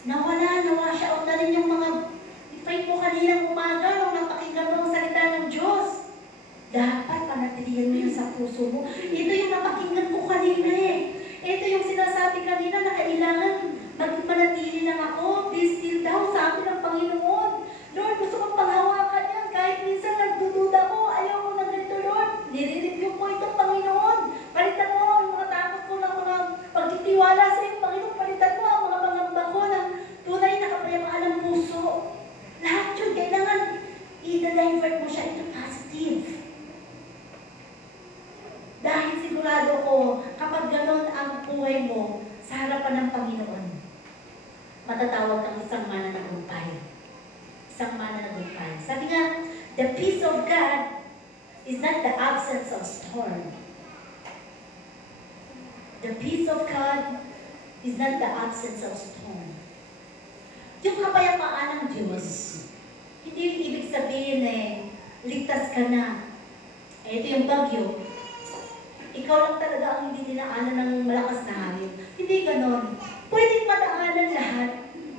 Nawash out na rin yung mga faith mo kaninang umaga nung napakinggan mo ang salita ng Diyos. Dapat panatilihan mo yun sa puso mo. Ito yung napakinggan ko kanina eh. Ito yung sinasabi kanina na kailangan magpanatili lang ako. Be still daw, sabi ng Panginoon. Lord, gusto kong panghawakan yan. Kahit minsan nagdududa ko, ayaw ko na ganito, Lord. Nire-review ko itong Panginoon. Palitan mo ang mga takot ko ng mga pagtitiwala sa iyo, Panginoon. Palitan mo ang mga pangamba ko ng tunay na kapayapaan ng puso. Lahat yun, kailangan i-divert mo siya into positive. Dahil sigurado ko, kapag ganon ang buhay mo sa harapan ng Panginoon, matatawag kang isang mananagumpay. Isang mananagumpay. Sabi nga, the peace of God is not the absence of storm. The peace of God is not the absence of storm. Yung kapayapaan ng Diyos, hindi yung ibig sabihin ligtas ka na. Ito yung bagyo. Ikaw lang talaga ang hindi dinaanan ng malakas na hangin. Hindi ganon. Pwedeng madaanan lahat,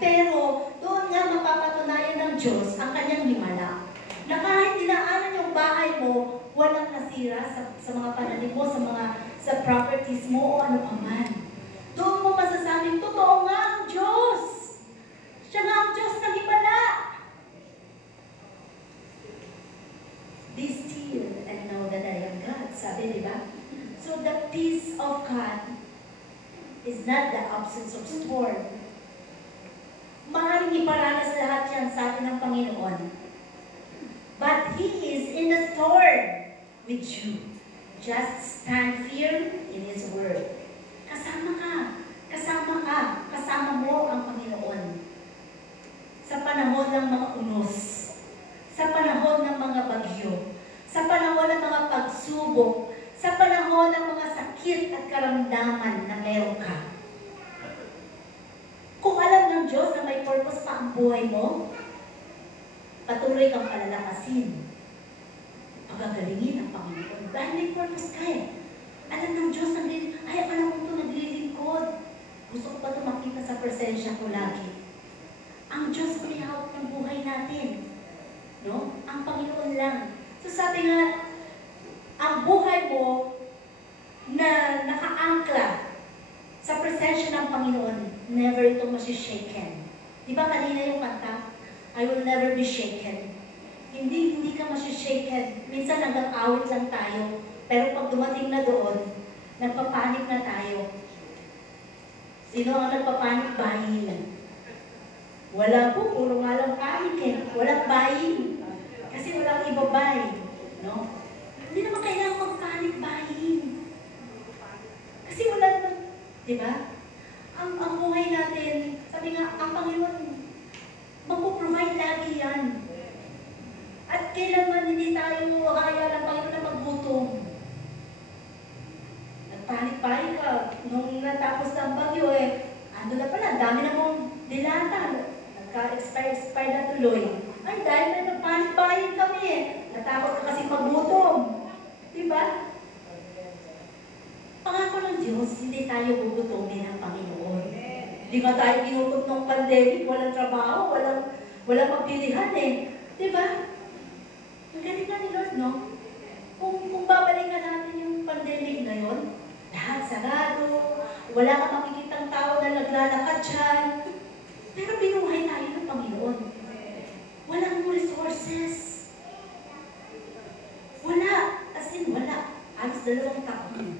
pero doon nga mapapatunayan ng Diyos ang kanyang himala. Na kahit dinaanan yung bahay mo, walang nasira sa mga pananim mo, sa properties mo o ano pa man. Doon mo masasabing, totoo nga ang Diyos. Siya nga ang Diyos na himala. Be still and know that I am God. Sabi, di ba? is not the absence of storm. Maaaring iparanas lahat yan sa atin ng Panginoon. But He is in the storm with you. Just stand firm in His word. Kasama ka. Kasama ka. Kasama mo ang Panginoon. Sa panahon ng mga unos. Sa panahon ng mga bagyo. Sa panahon ng mga pagsubok. Sa panahon ng mga sakit at karamdaman na meron ka. Kung alam ng Diyos na may purpose pa ang buhay mo, patuloy kang palalakasin. Pagagalingin ang Panginoon. Dahil may purpose ka eh. Alam ng Diyos na ay, akala ko ito naglilingkod. Gusto ko pa ito makita sa presensya ko lagi. Ang Diyos ko nihawak ng buhay natin. No? Ang Panginoon lang. So sabi nga, ang buhay mo na nakaangkla sa presensya ng Panginoon, never itong masishaken. Di ba kanina yung kanta? I will never be shaken. Hindi ka masishaken. Minsan nag-awit lang tayo. Pero pag dumating na doon, nagpapanik na tayo. Sino ang nagpapanik? Buying. Wala po, puro nga lang panik eh. Walang buying. Kasi walang ibabay. No? Hindi naman kailangan mag-panic buying. Kasi wala naman, di ba? Ang buhay natin, sabi nga, ang Panginoon, magpo-provide lagi yan. At kailanman hindi tayo kaya ng Panginoon na maggutom. Nagpanik-panik ka. Nung natapos ng bagyo ando na pala, dami na mong dilata. Nagka-expire na tuloy. Ay, dahil na nagpanik-panik kami Natakot ka kasi maggutom. Diba? Pangako ng Diyos, hindi tayo gugutomin ng Panginoon. Hindi nga tayo ginutot ng pandemic, walang trabaho, walang pagpilihan Diba? Ang galing nga ni Lord, no? Kung babalikan natin yung pandemic na yun, lahat sarado, wala kang makikitang tao na naglalakad dyan. Pero binuhay tayo ng Panginoon. Walang resources. Wala. As in, wala. Alas 2 taon.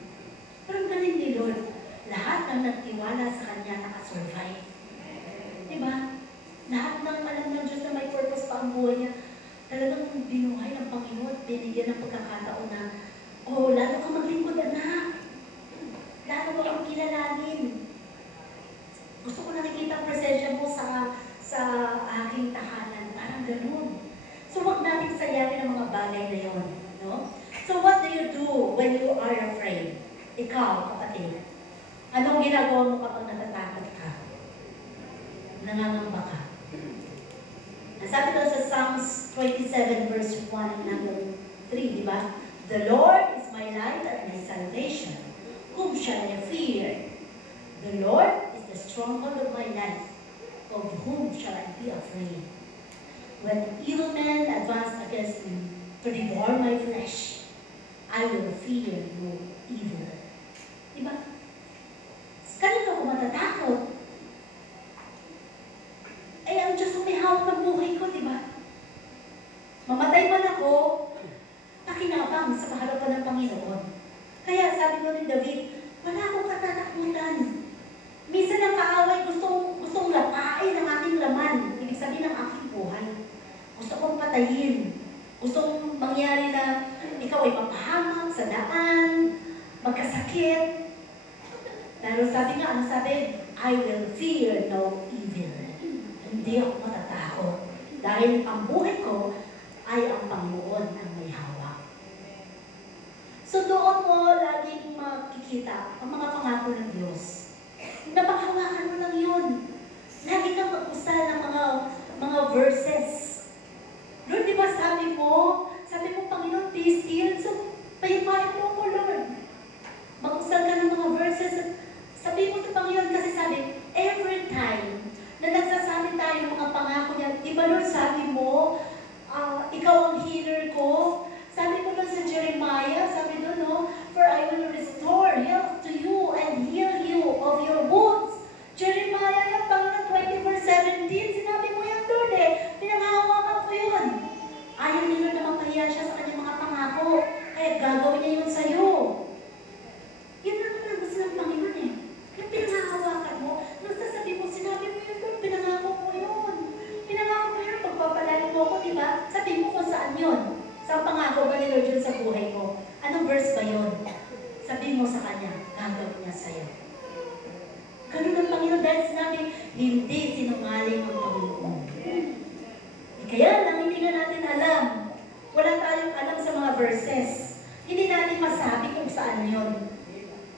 Pero ang galing ni Lord, lahat ng nagtiwala sa Kanya nakasurvive. Diba? Lahat ng alam ng Diyos na may purpose pa ang buhay niya, talagang binuhay ng Panginoon, binigyan ng pagkakataon na, lalo ka maglingkod, anak. Lalo ka ang kilalanin. Gusto ko nakikita ang presensya mo sa aking tahanan. Parang ganun. So, huwag natin sayangin ang mga bagay na yun. No? So, what do you do when you are afraid? Ikaw, kapatid. Anong ginagawa mo kapag natatakot ka? Nangangamba ka. Sabi doon sa Psalms 27 verse 1 and 3, di ba? The Lord is my light and my salvation. Whom shall I fear? The Lord is the stronghold of my life. Of whom shall I be afraid? When evil men advance against me to devour my flesh, I will fear no evil. Diba? Kanina ako matatakot. Ang Diyos ang may hawak ng buhay ko, diba? Mamatay man ako, pakinabang sa kaharapan ng Panginoon. Kaya sabi ko ni David, wala akong katatakutan. Minsan ang kaaway gustong lapain ang aking laman. Ibig sabihin ng aking buhay. Gusto kong patayin. Gustong mangyari na ikaw ay mapahamak sa daan, magkasakit. Pero sabi nga, ano sabi? I will fear no evil. Hindi ako matatakot. Dahil ang buhay ko ay ang Panginoon ang may hawak. So doon mo laging makikita ang mga pangako ng Diyos. Napanghawakan mo lang yun. Lagi kang mag-usal ng mga verses. Lord, di ba sabi mo, Panginoon, be still. So, pahipahin mo ko, Lord. Mag-usal ka ng mga verses. Sabi mo sa Panginoon kasi sabi, every time na nagsasabi tayo ng mga pangako niya, di ba, Lord, sabi mo, ikaw ang healer ko. Sabi ko doon sa Jeremiah, sabi doon, no, for I will restore health to you and heal you of your wounds. Jeremiah yan, Panginoon 24:17, sinabi mo yan, Lord pinangahawakan ko yun. Ayaw ni Lord na mapahiya siya sa kanyang mga pangako, kaya gagawin niya yun sa'yo. di ba? Sabihin mo kung saan yun. Sa pangako ba ni Lord yun sa buhay mo? Anong verse ba yun? Sabihin mo sa Kanya, gagawin niya sa'yo. Ganun ang Panginoon dahil sinabi, hindi sinungaling ang Panginoon. Kaya lang, hindi nga natin alam. Wala tayong alam sa mga verses. Hindi natin masabi kung saan yun.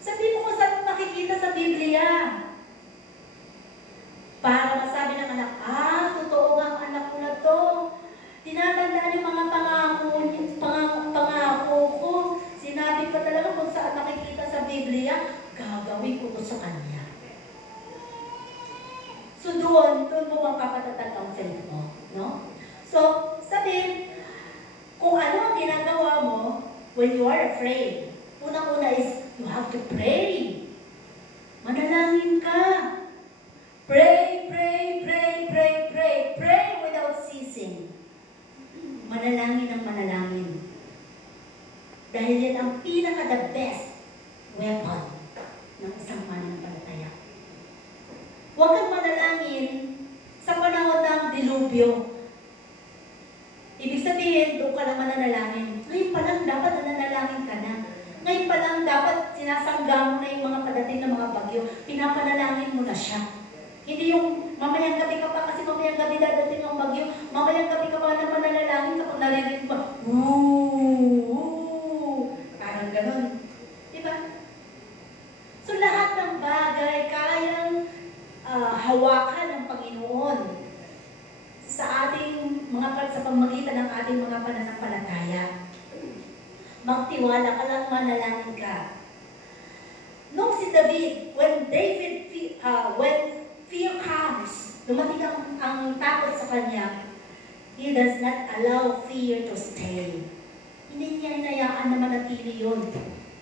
Sabihin mo kung saan makikita sa Biblia. Para masabi ng anak, totoo nga ang anak ko na to. Tinatandaan yung mga pangako ko. Sinabi pa talaga kung saan nakikita sa Biblia, gagawin ko sa Kanya. So doon mo mapapatatag ang faith mo. No? So, sabihin, kung ano ang ginagawa mo when you are afraid, unang-una is, you have to pray. Manalangin ka. Pray, pray, pray, pray, pray. Pray without ceasing. Manalangin ang manalangin. Dahil yan ang pinaka-the best weapon ng isang mananampalataya. Huwag kang manalangin sa panahon ng dilubyo. Ibig sabihin, doon ka lang mananalangin. Ngayon pa lang dapat nananalangin ka na. Ngayon pa lang dapat sinasangga mo na yung mga padating na mga bagyo. Pinapanalangin mo na siya. Hindi yung mamayang gabi ka pa kasi mamayang gabi dadating ang bagyo. Mamayang gabi ka pa na mananalangin kapag narinig mo, parang ganun. Diba? So lahat ng bagay kayang hawakan ng Panginoon sa ating sa pamamagitan ng ating mga pananampalataya. Magtiwala ka lang, manalangin ka. Nung si David, when fear comes, dumating ang takot sa kanya, he does not allow fear to stay. Hindi niya hinayaan na manatili yun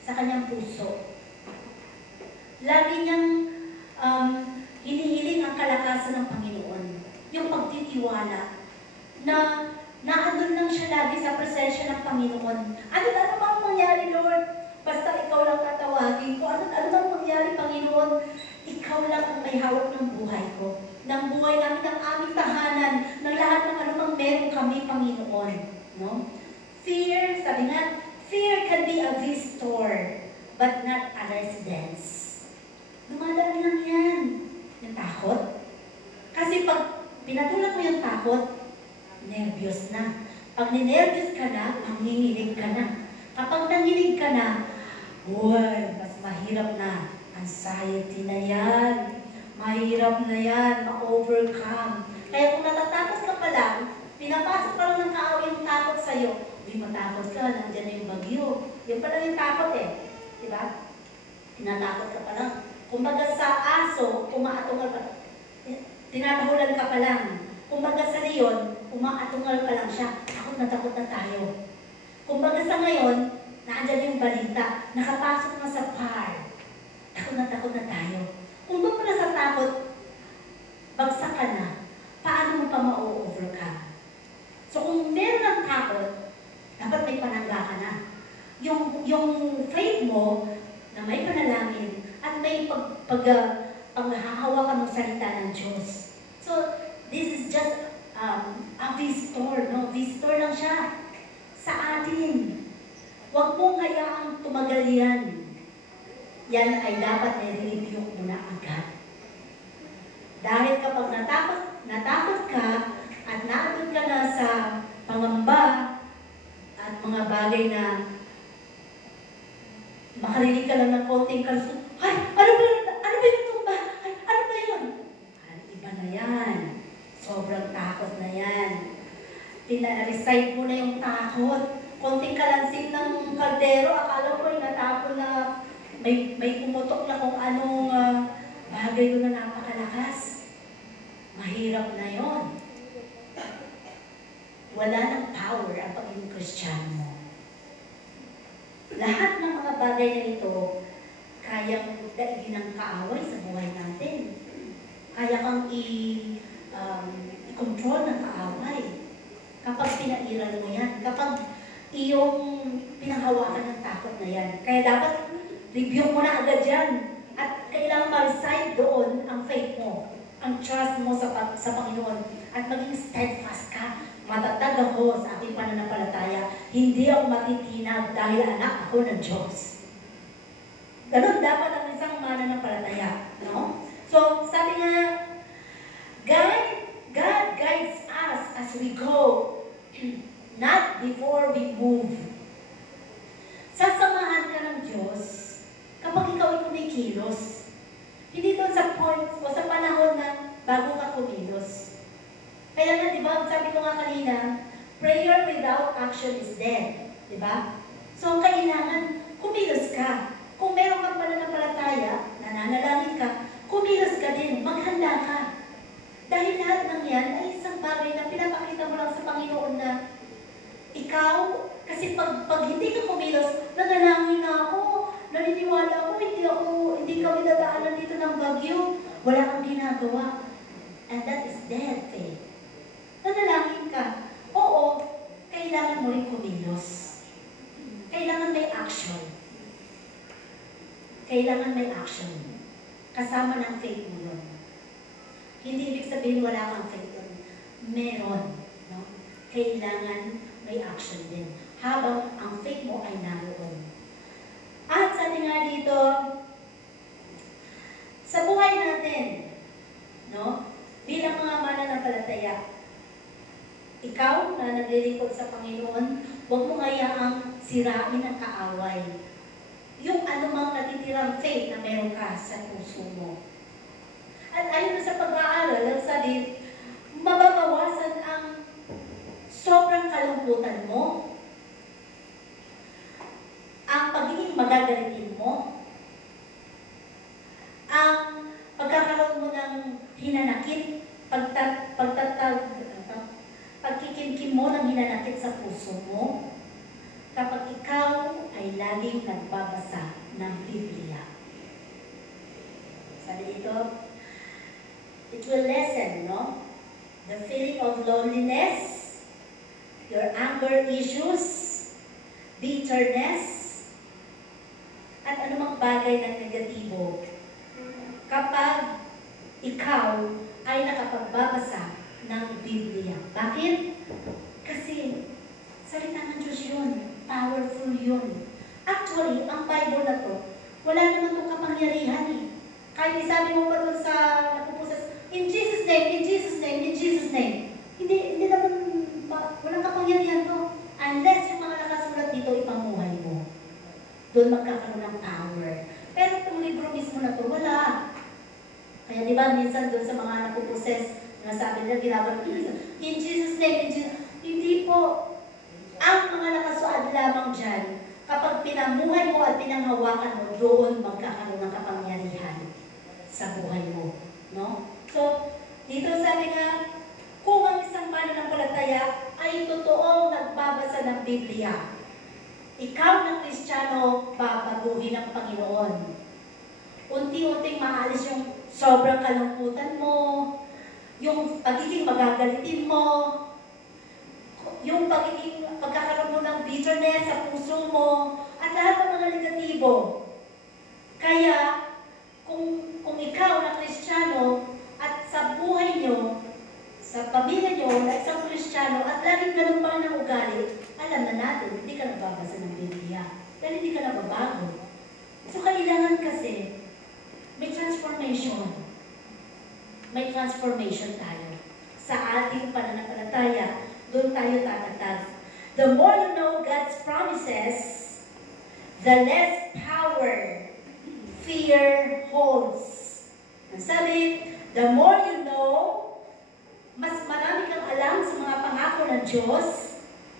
sa kanyang puso. Lagi niyang hinihiling ang kalakasan ng Panginoon. Yung pagtitiwala na naandun lang siya lagi sa presensya ng Panginoon. Ano bang mangyari, Lord? Basta ikaw lang tatawagin ko. Ano bang mangyari, Panginoon? Ikaw lang ang may hawak ng buhay ko. Ng buhay namin, ng aming tahanan, ng lahat ng anumang meron kami, Panginoon. No? Fear, sabi nga, fear can be a visitor, but not a residence. Dumadaan lang yan. Yung takot. Kasi pag pinatulan mo yung takot, nervyos na. Pag ninervyos ka na, nanginginig ka na. Kapag nanginig ka na, mas mahirap na. Anxiety na yan. Mahirap na yan. Ma-overcome. Kaya kung natatakot ka pa lang, pinapasok ka lang ng kaaway yung takot sa'yo. Hindi matakot ka, nandiyan na yung bagyo. Yan pala yung takot eh. Diba? Tinatakot ka pa lang. Kumbaga sa aso, umaatungal ka. Tinatahulan ka pa lang. Kumbaga sa leon, umaatungal pa lang siya. Takot na tayo. Kumbaga sa ngayon, naandyan yung balita, nakapasok na sa par. Takot na tayo. Kung doon pala sa takot, bagsak ka na, paano mo pa ma-overcome? So kung meron ng takot, dapat may panangga ka na. Yung faith mo, na may panalangin, at may paghahawakan ng salita ng Diyos. So, this is just a visitor, no? Visitor lang siya sa atin. Huwag mong hayaang tumagal yan. Yan ay dapat nire-review mo na agad. Dahil kapag natakot ka at naabot ka na sa pangamba at mga bagay na makarinig ka lang ng konting kalso, ay, ano ba yung tumba? Ay, ano ba yun? Iba na yan. Sobrang takot na yan. Tina-recite mo na yung takot. Konting kalansing ng kaldero, akala ko ay natapon na may pumutok na kung anong bagay doon na napakalakas. Mahirap na yon. Wala ng power ang pagiging Kristiyano mo. Lahat ng mga bagay na ito, kayang daigin ng kaaway sa buhay natin. Kaya kang i-control ng kaaway. Kapag pinairan mo yan, kapag iyong pinanghawakan ng takot na yan. Kaya dapat review mo na agad yan. At kailangan ma-reside doon ang faith mo, ang trust mo sa Panginoon. At maging steadfast ka, matatag ako sa aking pananampalataya. Hindi ako matitinag dahil anak ako ng Diyos. Ganun dapat ang isang mananampalataya. No? So, sabi nga, God guides us as we go, not before we move. Sasamahan ka ng Diyos kapag ikaw ay kumikilos. Hindi doon sa point o sa panahon na bago ka kumilos. Kaya nga, di ba, sabi ko nga kanina, prayer without action is dead. Di ba? So, kailangan kumilos ka. Kung meron kang pananampalataya, nananalangin ka, kumilos ka din, maghanda ka. Dahil lahat ng yan ay isang bagay na pinapakita mo lang sa Panginoon na ikaw, kasi pag hindi ka kumilos, nanalangin na ako, naniniwala ako, hindi kami dadaanan dito ng bagyo, wala kang ginagawa. And that is dead faith. Nanalangin ka. Oo, kailangan mo rin kumilos. Kailangan may action. Kailangan may action. Kasama ng faith mo nun. Hindi ibig sabihin wala kang faith nun. Meron. No? Kailangan may action din. Habang ang faith mo ay naroon. At sabi nga dito, sa buhay natin, no? Bilang mga mananampalataya, ikaw na naglilingkod sa Panginoon, huwag mo hayaang sirain ang kaaway. Yung anumang natitirang faith na meron ka sa puso mo. At ayon sa pag-aaral, ang sabi, mababawasan ang sobrang kalungkutan mo, ang pagiging magagalitin mo, ang pagkakaroon mo ng hinanakit, pagkikimkim mo ng hinanakit sa puso mo, kapag ikaw ay laging nagbabasa ng Biblia. Sabi dito, it will lessen, no? The feeling of loneliness, your anger issues, bitterness, at anumang bagay na negatibo. Kapag ikaw ay nakapagbabasa ng Biblia. Bakit? Kasi salita ng Diyos yun. Powerful yun. Actually, ang Bible na to, wala naman itong kapangyarihan eh. Kahit isabi mo pa doon sa napupusas, in Jesus' name, in Jesus' name, in Jesus' name. Hindi naman, walang kapangyarihan to. Unless yung mga nakasulat dito, ipamuhay mo. Doon magkakaroon ng power. Pero itong libro mismo na to, wala. Kaya di ba, minsan doon sa mga napuposes, nasabi nila, ginagawa in Jesus' name, in Jesus' hindi po. Ang mga nakasuad lamang dyan, kapag pinamuhay mo at pinanghawakan mo, doon magkakaroon ng kapangyarihan sa buhay mo. No? So, dito sabi nga, kung ang isang mananampalataya ay totoong nagbabasa ng Biblia, ikaw na Kristiyano, babaguhin ng Panginoon. Unti-unting maalis yung sobrang kalungkutan mo, yung pagiging magagalitin mo, yung pagkakaroon mo ng bitterness sa puso mo, at lahat ng mga negatibo. Kaya, kung ikaw na Kristiyano, at sa buhay nyo, sa pamilya nyo, na isang Kristiyano, at laging ganun pa rin ang ugali, alam na natin, hindi ka nagbabasa ng Biblia. Dahil hindi ka nababago. So, kailangan kasi, may transformation. May transformation tayo. Sa ating pananampalataya, doon tayo tatatag. The more you know God's promises, the less power fear holds. Ang sabi, the more you know, mas marami kang alam sa mga pangako ng Diyos,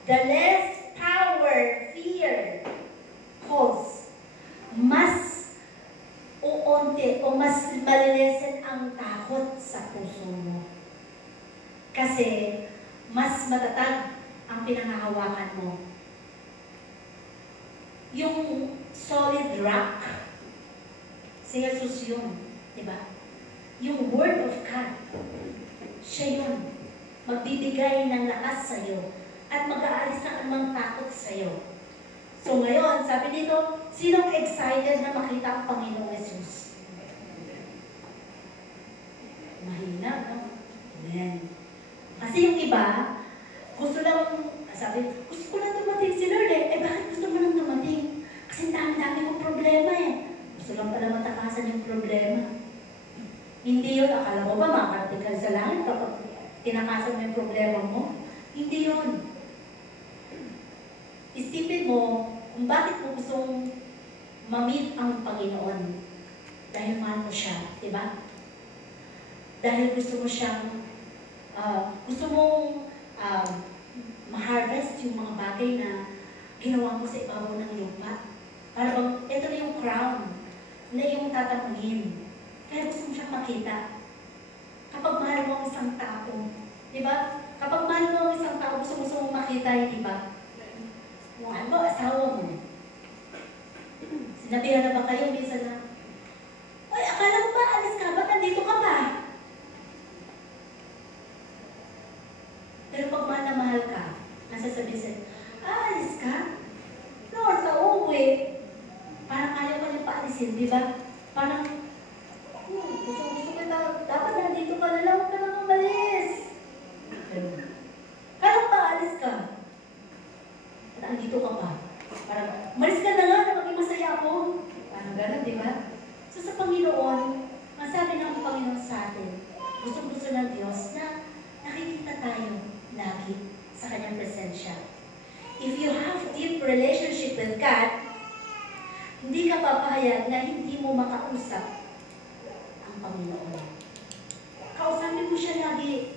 the less power fear holds. Mas uunti o mas malilesen ang takot sa puso mo. Kasi, mas matatag ang pinangahawakan mo. Yung solid rock, si Jesus yun, diba? Yung Word of God, siya yun. Magbibigay ng lakas sa'yo at mag-aalis ng anumang takot sa'yo. So ngayon, sabi dito, sinong excited na makita ang Panginoong Jesus? Mahina, no? Amen. Kasi yung iba, gusto lang, sabi, gusto ko lang dumating si Lord eh. Bakit gusto mo lang dumating? Kasi dami-dami kong problema eh. Gusto lang pala matakasan yung problema. Hindi yun, akala mo ba makarating ka sa langit kapag tinakasan mo yung problema mo? Hindi yun. Isipin mo kung bakit mo gustong ma-meet ang Panginoon. Dahil mahal mo siya, di ba? Dahil gusto mo siyang, gusto mong ma-harvest yung mga bagay na ginawa mo sa ibabaw ng lupa. Para bang, ito na yung crown na yung tatanungin. Kaya gusto mo siyang makita. Kapag mahal mo ang isang tao, di ba? Kapag mahal mo ang isang tao, gusto mo makita, di ba? Kung ano, asawa mo. Sinabihan na ba kayo minsan na, ay, akala mo ba, alis ka? Ba't nandito ka pa? Pero pag mahal na mahal ka, nasasabi sa'yo, alis ka? Lord, sa uwi. Parang ayaw ka niya paalisin, di ba? Parang, gusto ko dapat nandito ka na lang, huwag ka nang umalis. Parang paalis ka. At andito ka pa. Parang, umalis ka na nga na maging masaya ako. Parang gano'n, di ba? So sa Panginoon, masabi ng Panginoon sa atin, gusto-gusto ng Diyos na nakikita tayo lagi sa Kanyang presensya. If you have deep relationship with God, hindi ka papayag na hindi mo makausap ang Panginoon. Kausapin mo siya lagi,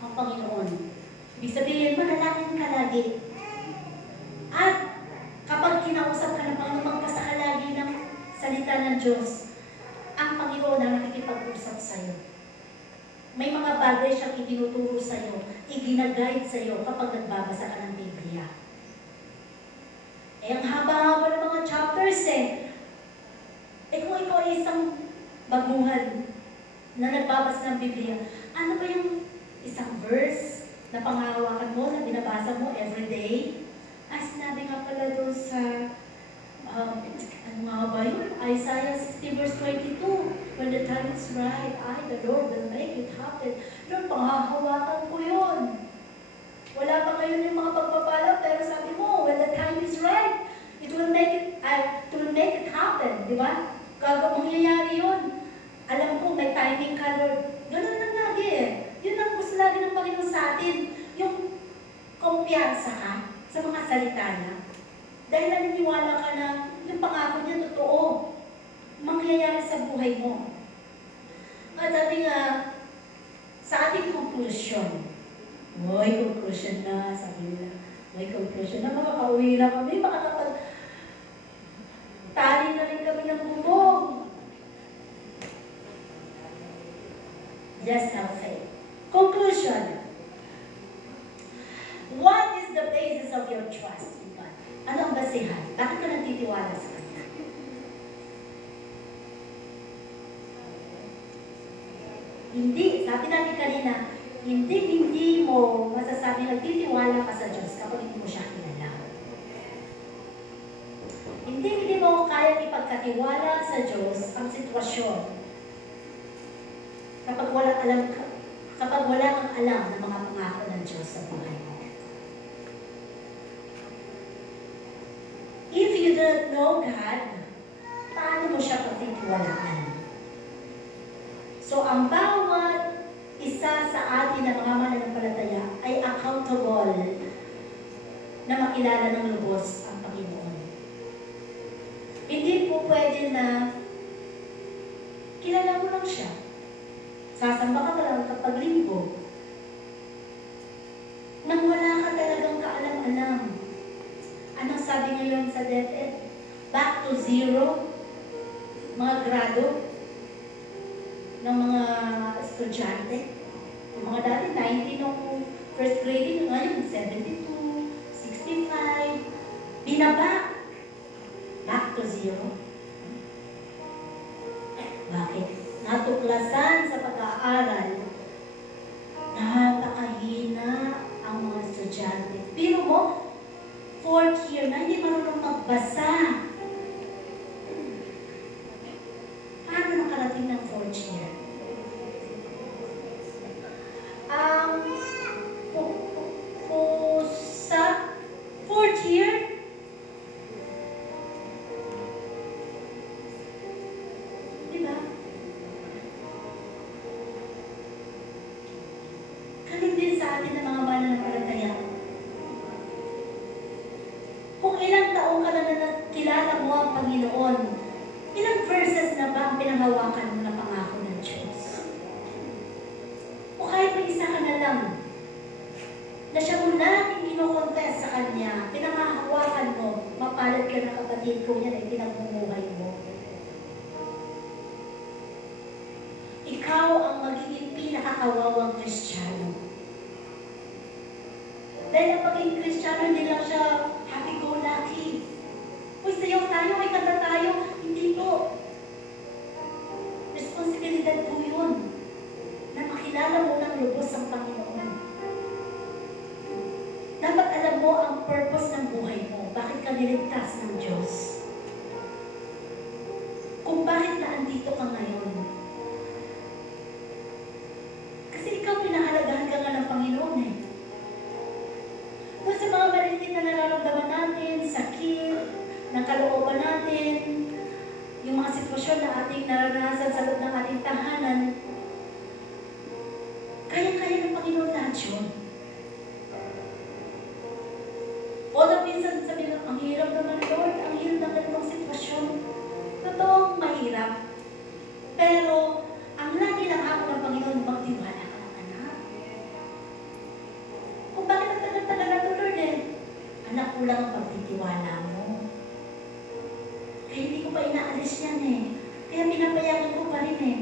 ang Panginoon. Ibig sabihin, manalangin ka lagi. At kapag kinausap ka ng Panginoon, magpasa ka lagi ng salita ng Diyos, ang Panginoon ang nakikipag-usap sa iyo. May mga bagay siyang itinuturo sa iyo, iginaguide sa iyo kapag nagbabasa ka ng Biblia. Eh, ang haba-haba ng mga chapters eh. Eh, kung ikaw ay isang baguhan na nagbabasa ng Biblia, ano ba yung isang verse na panghahawakan mo, na binabasa mo everyday? Sinabi nga pala doon sa ano nga ba yun? Isaiah 60 verse 22. When the time is right, I, the Lord, will make it happen. Lord, panghahawakan ko yun. Wala pa ngayon yung mga pagpapala, pero sabi mo, when the time is right, it will make it happen. Di ba? Mangyayari yun. Alam ko, may timing ka, Lord. Ganun lang lagi eh. Yun ang gusto lagi ng Panginoon sa atin. Yung kumpiyansa ka sa mga salita niya. Dahil naniniwala ka na yung pangako niya totoo, mangyayari sa buhay mo. At sabi nga, sa ating conclusion na, sabi nila, may conclusion na, makakauwi na kami, makakapag-tali na rin kami ng bubong. Just have faith. Conclusion. What is the basis of your trust in God? Ano ang basihan? Bakit ka nagtitiwala sa Kanya? Hindi, sabi natin kanina, hindi mo masasabi nagtitiwala ka sa Diyos kapag hindi mo siya kilala. Hindi mo kaya ipagkatiwala sa Diyos ang sitwasyon kapag wala kang alam ng mga pangako ng Diyos sa buhay mo. If you don't know God, paano mo siya pagtitiwalaan? So, ang bawat isa sa atin na mga mananampalataya ay accountable na makilala ng lubos ang Panginoon. Hindi po pwede na kilala mo lang siya. Sasamba ka lang kapag linggo. Nang wala ka talagang kaalam-alam. Anong sabi ngayon sa DepEd? Back to zero. Mga grado ng mga estudyante. Yung mga dati, 90 nung first grading, ngayon 72, 65. Binaba. Back to zero. Bakit? Natuklasan sa pag-aaral, napakahina ang mga estudyante. Pero mo, 4th year na hindi marunong magbasa. Paano nakarating ng 4th year? nakikilala mo ang Panginoon, ilang verses na ba ang pinanghawakan mo na pangako ng Diyos? O kahit may isa ka na lang, na siya mo laging kinokontes sa Kanya, pinanghahawakan mo, mapalad ka na kapatid ko, yan ay pinagmumuhay mo. Ikaw ang magiging pinakakawawang Kristiyano. Dahil ang pagiging Kristiyano, hindi lang siya happy-go-lucky. Uy, sayaw tayo, may kanta tayo. Hindi po. Responsibilidad po yun na makilala mo ng lubos ang Panginoon. Dapat alam mo ang purpose ng buhay mo. Bakit ka niligtas ng Diyos? Kung bakit na andito ka ngayon. Kasi ikaw pinahalagahan ka nga ng Panginoon eh. Doon sa mga maliliit na nararamdaman natin, sakit, ng kalooban natin, yung mga sitwasyon na ating naranasan sa loob ng ating tahanan, kaya-kaya ng Panginoon lahat yun. Although minsan sabi lang, ang hirap naman Lord, ang hirap ng ganitong sitwasyon. Totoong mahirap. Pero, ang lagi lang ako ng Panginoon, magtiwala ka ng anak. Kung bakit ang tagal-tagal na ito, Lord eh, anak ko lang ang pagtitiwala mo. Kaya hindi ko pa inaalis yan eh. Kaya pinapayagan ko pa rin eh.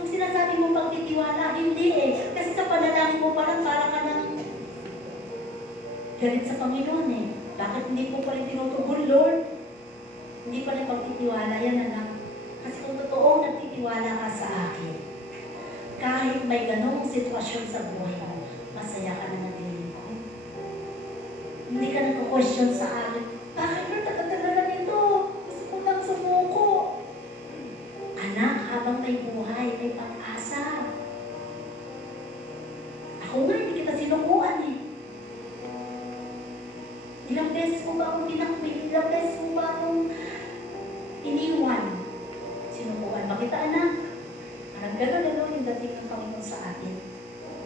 Yung sinasabi mo pagtitiwala, hindi eh. Kasi sa panalangin mo parang para ka ng galit sa Panginoon eh. Bakit hindi ko pa rin tinutugon, Lord? Hindi pa rin pagtitiwala yan, anak. Kasi kung totoo nagtitiwala ka sa akin, kahit may ganong sitwasyon sa buhay mo, masaya ka na natin ko. Hindi ka nagko-question sa akin, bakit Lord, tagal-tagal na nito? Gusto ko lang sumuko. Anak, habang may buhay, may pag-asa. Ako nga, hindi kita sinukuan eh. Ilang beses mo ba akong pinakmil? Ilang beses mo ba akong iniwan? Sinukuan ba kita, anak? Parang gano'n yung dating ng Panginoon sa atin.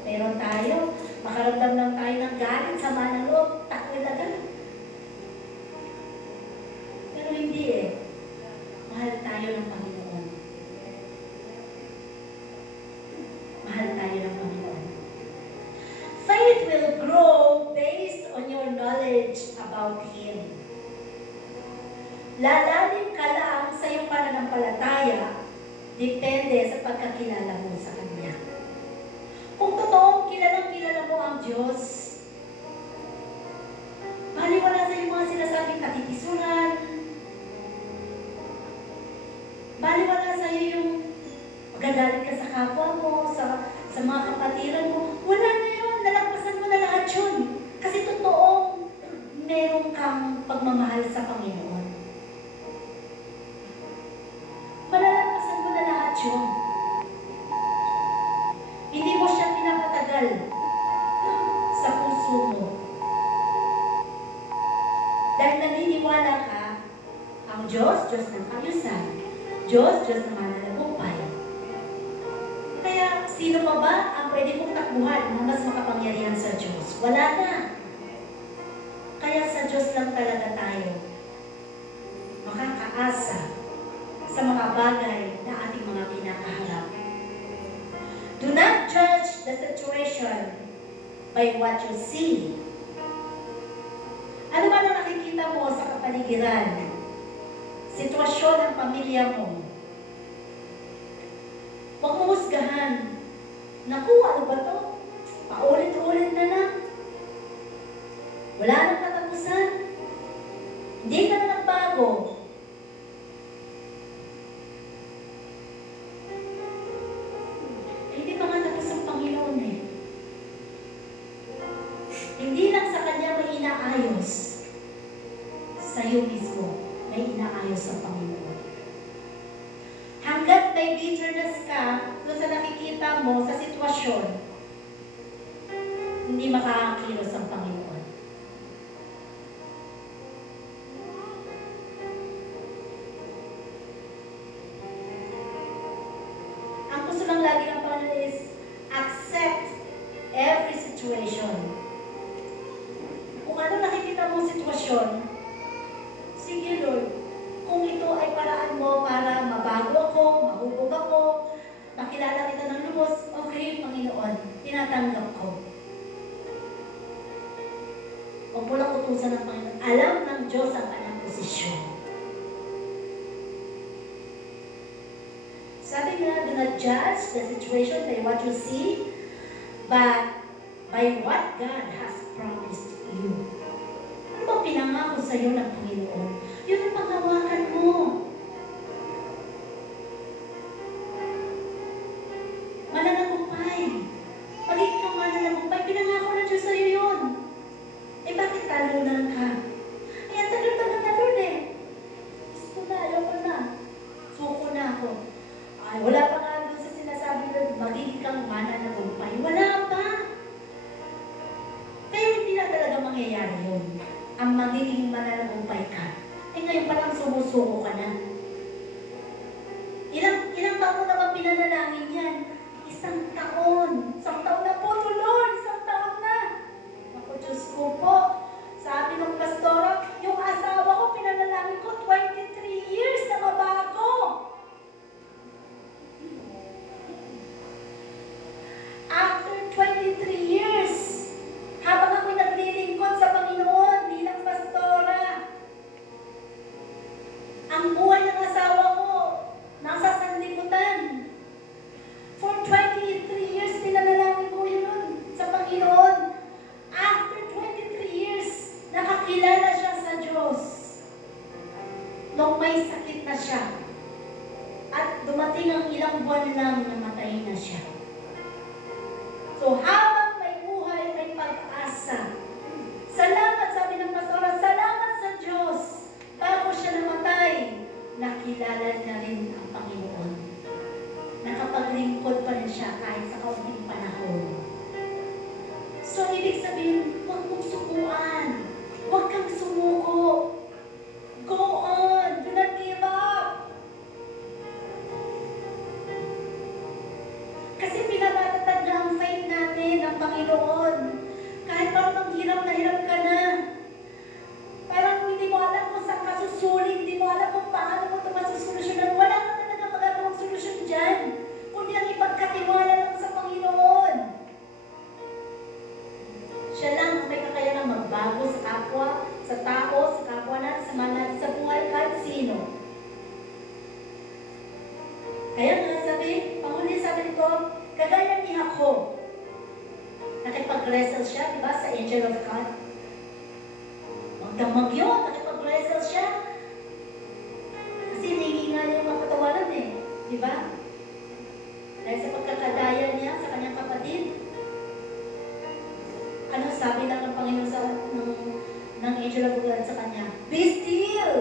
Pero tayo, makaramdam lang tayo ng galit, sama ng loob, takwil agad. Pero hindi eh. Mahal tayo ng Panginoon. Mahal tayo ng Panginoon. Faith will grow based on your knowledge about Him. Lalalim ka lang sa iyong pananampalataya, depende sa pagkakilala mo sa Kanya. Kung totoong kilalang-kilala mo ang Diyos, baliwala sa iyong mga sinasabing katitisuran, baliwala sa iyo yung magagalit ka sa kapwa mo, sa mga kapatiran mo, wala na yun, nalagpasan mo na lahat yun. Kasi totoong meron kang pagmamahal sa Panginoon. Malalagpasan mo na lahat yun. Hindi mo siya pinapatagal sa puso mo. Dahil naniniwala ka, ang Diyos, Diyos ng kaayusan. Diyos, Diyos ng mananagumpay. Kaya, sino pa ba ang pwede mong takbuhan na mas makapangyarihan sa Diyos? Wala na. Kaya sa Diyos lang talaga tayo makakaasa sa mga bagay na ating mga kinakaharap. Do not judge the situation by what you see. Ano ba na nakikita mo sa kapaligiran? Sitwasyon ng pamilya mo. Huwag mo husgahan. Naku, ano ba to? Paulit-ulit na lang. Wala nang katapusan. Hindi ka na nagbago. Hindi pa nga tapos ang Panginoon eh. Hindi lang sa Kanya may inaayos. Sa iyo mismo may inaayos sa Panginoon. Hanggat may bitterness ka doon sa nakikita mo sa sitwasyon, hindi makakakilos ang Panginoon. Ang gusto lang lagi ng Panginoon is accept every situation. Kung ano nakikita mong sitwasyon, sige Lord, mo para mabago ako, mahubog ako, makilala kita ng lubos, okay, Panginoon, tinatanggap ko. Huwag mo lang utusan ng Panginoon. Alam ng Diyos ang kanyang posisyon. Sabi nga, do not judge the situation by what you see, but by what God has promised you. Ano ba pinangako sa iyo ng Panginoon? Yun ang paghawakan mo. Mananagumpay. Magiging kang mananagumpay. Pinangako ng Diyos sa iyo yun. Eh bakit talunan ka? Ay, ang tagal-tagal na doon eh. Gusto na, ayaw ko na. Suko na ako. Ay, wala pa nga doon sa sinasabi na magiging kang mananagumpay. Wala pa. Kaya hindi na talaga mangyayari yun. Ang magiging mananagumpay ka. Eh ngayon pa lang sumusuko ka na. Ilang taon mo naman pinanalangin yan? Isang taon. Isang taon na po, Lord. Isang taon na. Ako, Diyos ko po. Sabi ng pastora, yung asawa ko, pinanalangin ko, 23 years na mabago. After 23 years, habang ako'y naglilingkod sa Panginoon bilang pastora, ang buhay ng asawa ko, nasa sanlibutan. For 23 years, pinanalangin ko yun sa Panginoon. After 23 years, nakakilala siya sa Diyos. Nung may sakit na siya. At dumating ang ilang buwan lang, namatay na siya. So, habang may buhay, may pag-asa. Salamat, sabi ng pastora, salamat sa Diyos. Bago siya namatay, nakilala na rin ang Panginoon. Nakapaglingkod pa rin siya kahit sa kaunting panahon. So, ibig sabihin, huwag mong sukuan. Huwag kang sumuko. Go on. Do not give up. Kasi pinatatatag na ang faith natin ng Panginoon. Kahit parang hirap na hirap ka na. Parang hindi mo alam kung saan ka susuling, hindi mo alam kung paano mo ito masusolusyonan. Wala ka talaga magagawang solusyon dyan. Kundi ang ipagkatiwala lang sa Panginoon. Siya lang may kakayanang magbago sa kapwa, sa tao, sa kapwa natin, sa mga sa buhay, kahit sino. Kaya nga sabi, panghuli sabi nito, kagaya ni Jacob. Nakipag-wrestle siya, di ba, sa angel of God. Magdamag yun, nakipag-wrestle siya. Kasi hinihinga niya yung kapatawaran eh, di ba? Dahil sa pagkakadaya niya sa kanyang kapatid. Ano sabi lang ng Panginoon sa ng angel of God sa kanya? Be still!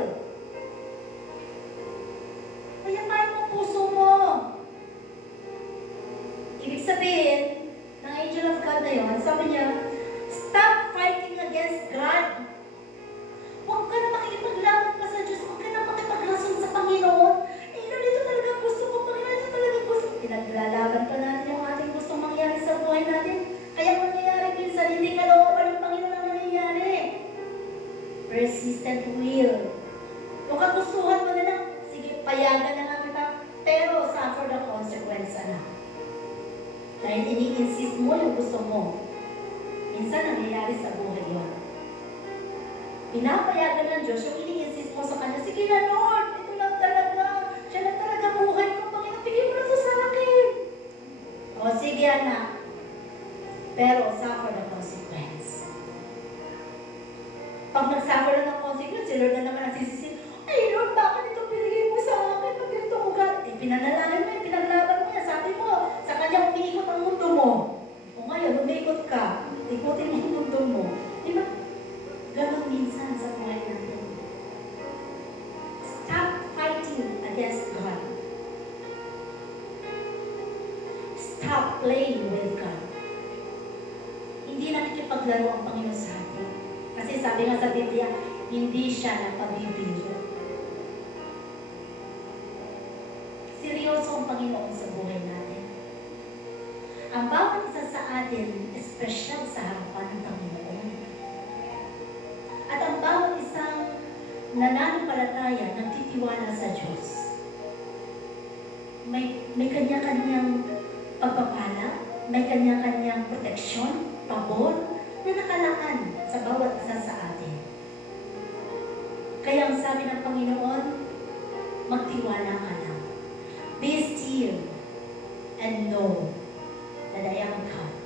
Payapain mo puso mo. Ibig sabihin, ng angel of God na yun, sabi niya, stop fighting against God. Huwag ka na makikipaglaban pa sa Diyos. Huwag ka na makipaglason sa Panginoon. Eh, Lord, ito talaga gusto ko. Panginoon, ito talaga gusto ko. Pinaglalaban pa natin yung ating gustong mangyari sa buhay natin. Kaya mangyayari minsan, hindi ka looban ng Panginoon ang nangyayari. Persistent will. Kung kagustuhan mo na lang, sige, payagan na nga kita, pero suffer the consequence na. Dahil ini-insist mo yung gusto mo. Minsan nangyayari sa buhay yun. Pinapayagan ng Diyos yung ini-insist mo sa Kanya, sige na Lord, ito lang talaga. Siya lang talaga buhay ko. Panginoon, bigyan mo na sa akin. O sige anak. Pero suffer the consequence. Pag nag-suffer na ng consequence, si Lord na naman ang sisisi, ay Lord, bakit ito pinigay mo sa akin? Pag ito ugat, eh, pinanalangin mo, pinaglaban mo yan. Sabi mo, sa Kanya umiikot ang mundo mo. O ngayon, umiikot ka. Ikutin mo yung mundo mo. Di ba? Ganon minsan sa buhay natin. Stop fighting against God. Stop playing with God. Hindi nakikipaglaro ang Panginoon sa atin. Kasi sabi nga sa Biblia, hindi siya napabibiro. Seryoso ang Panginoon sa buhay natin. Ang bawat isa sa atin, espesyal sa harapan ng Panginoon. At ang bawat isang nananampalataya, nagtitiwala sa Diyos, may kanya-kanyang pagpapala, may kanya-kanyang proteksyon, pabor, na nakalaan sa bawat isa sa atin. Kaya ang sabi ng Panginoon, magtiwala ka lang. Be still and know that I am God.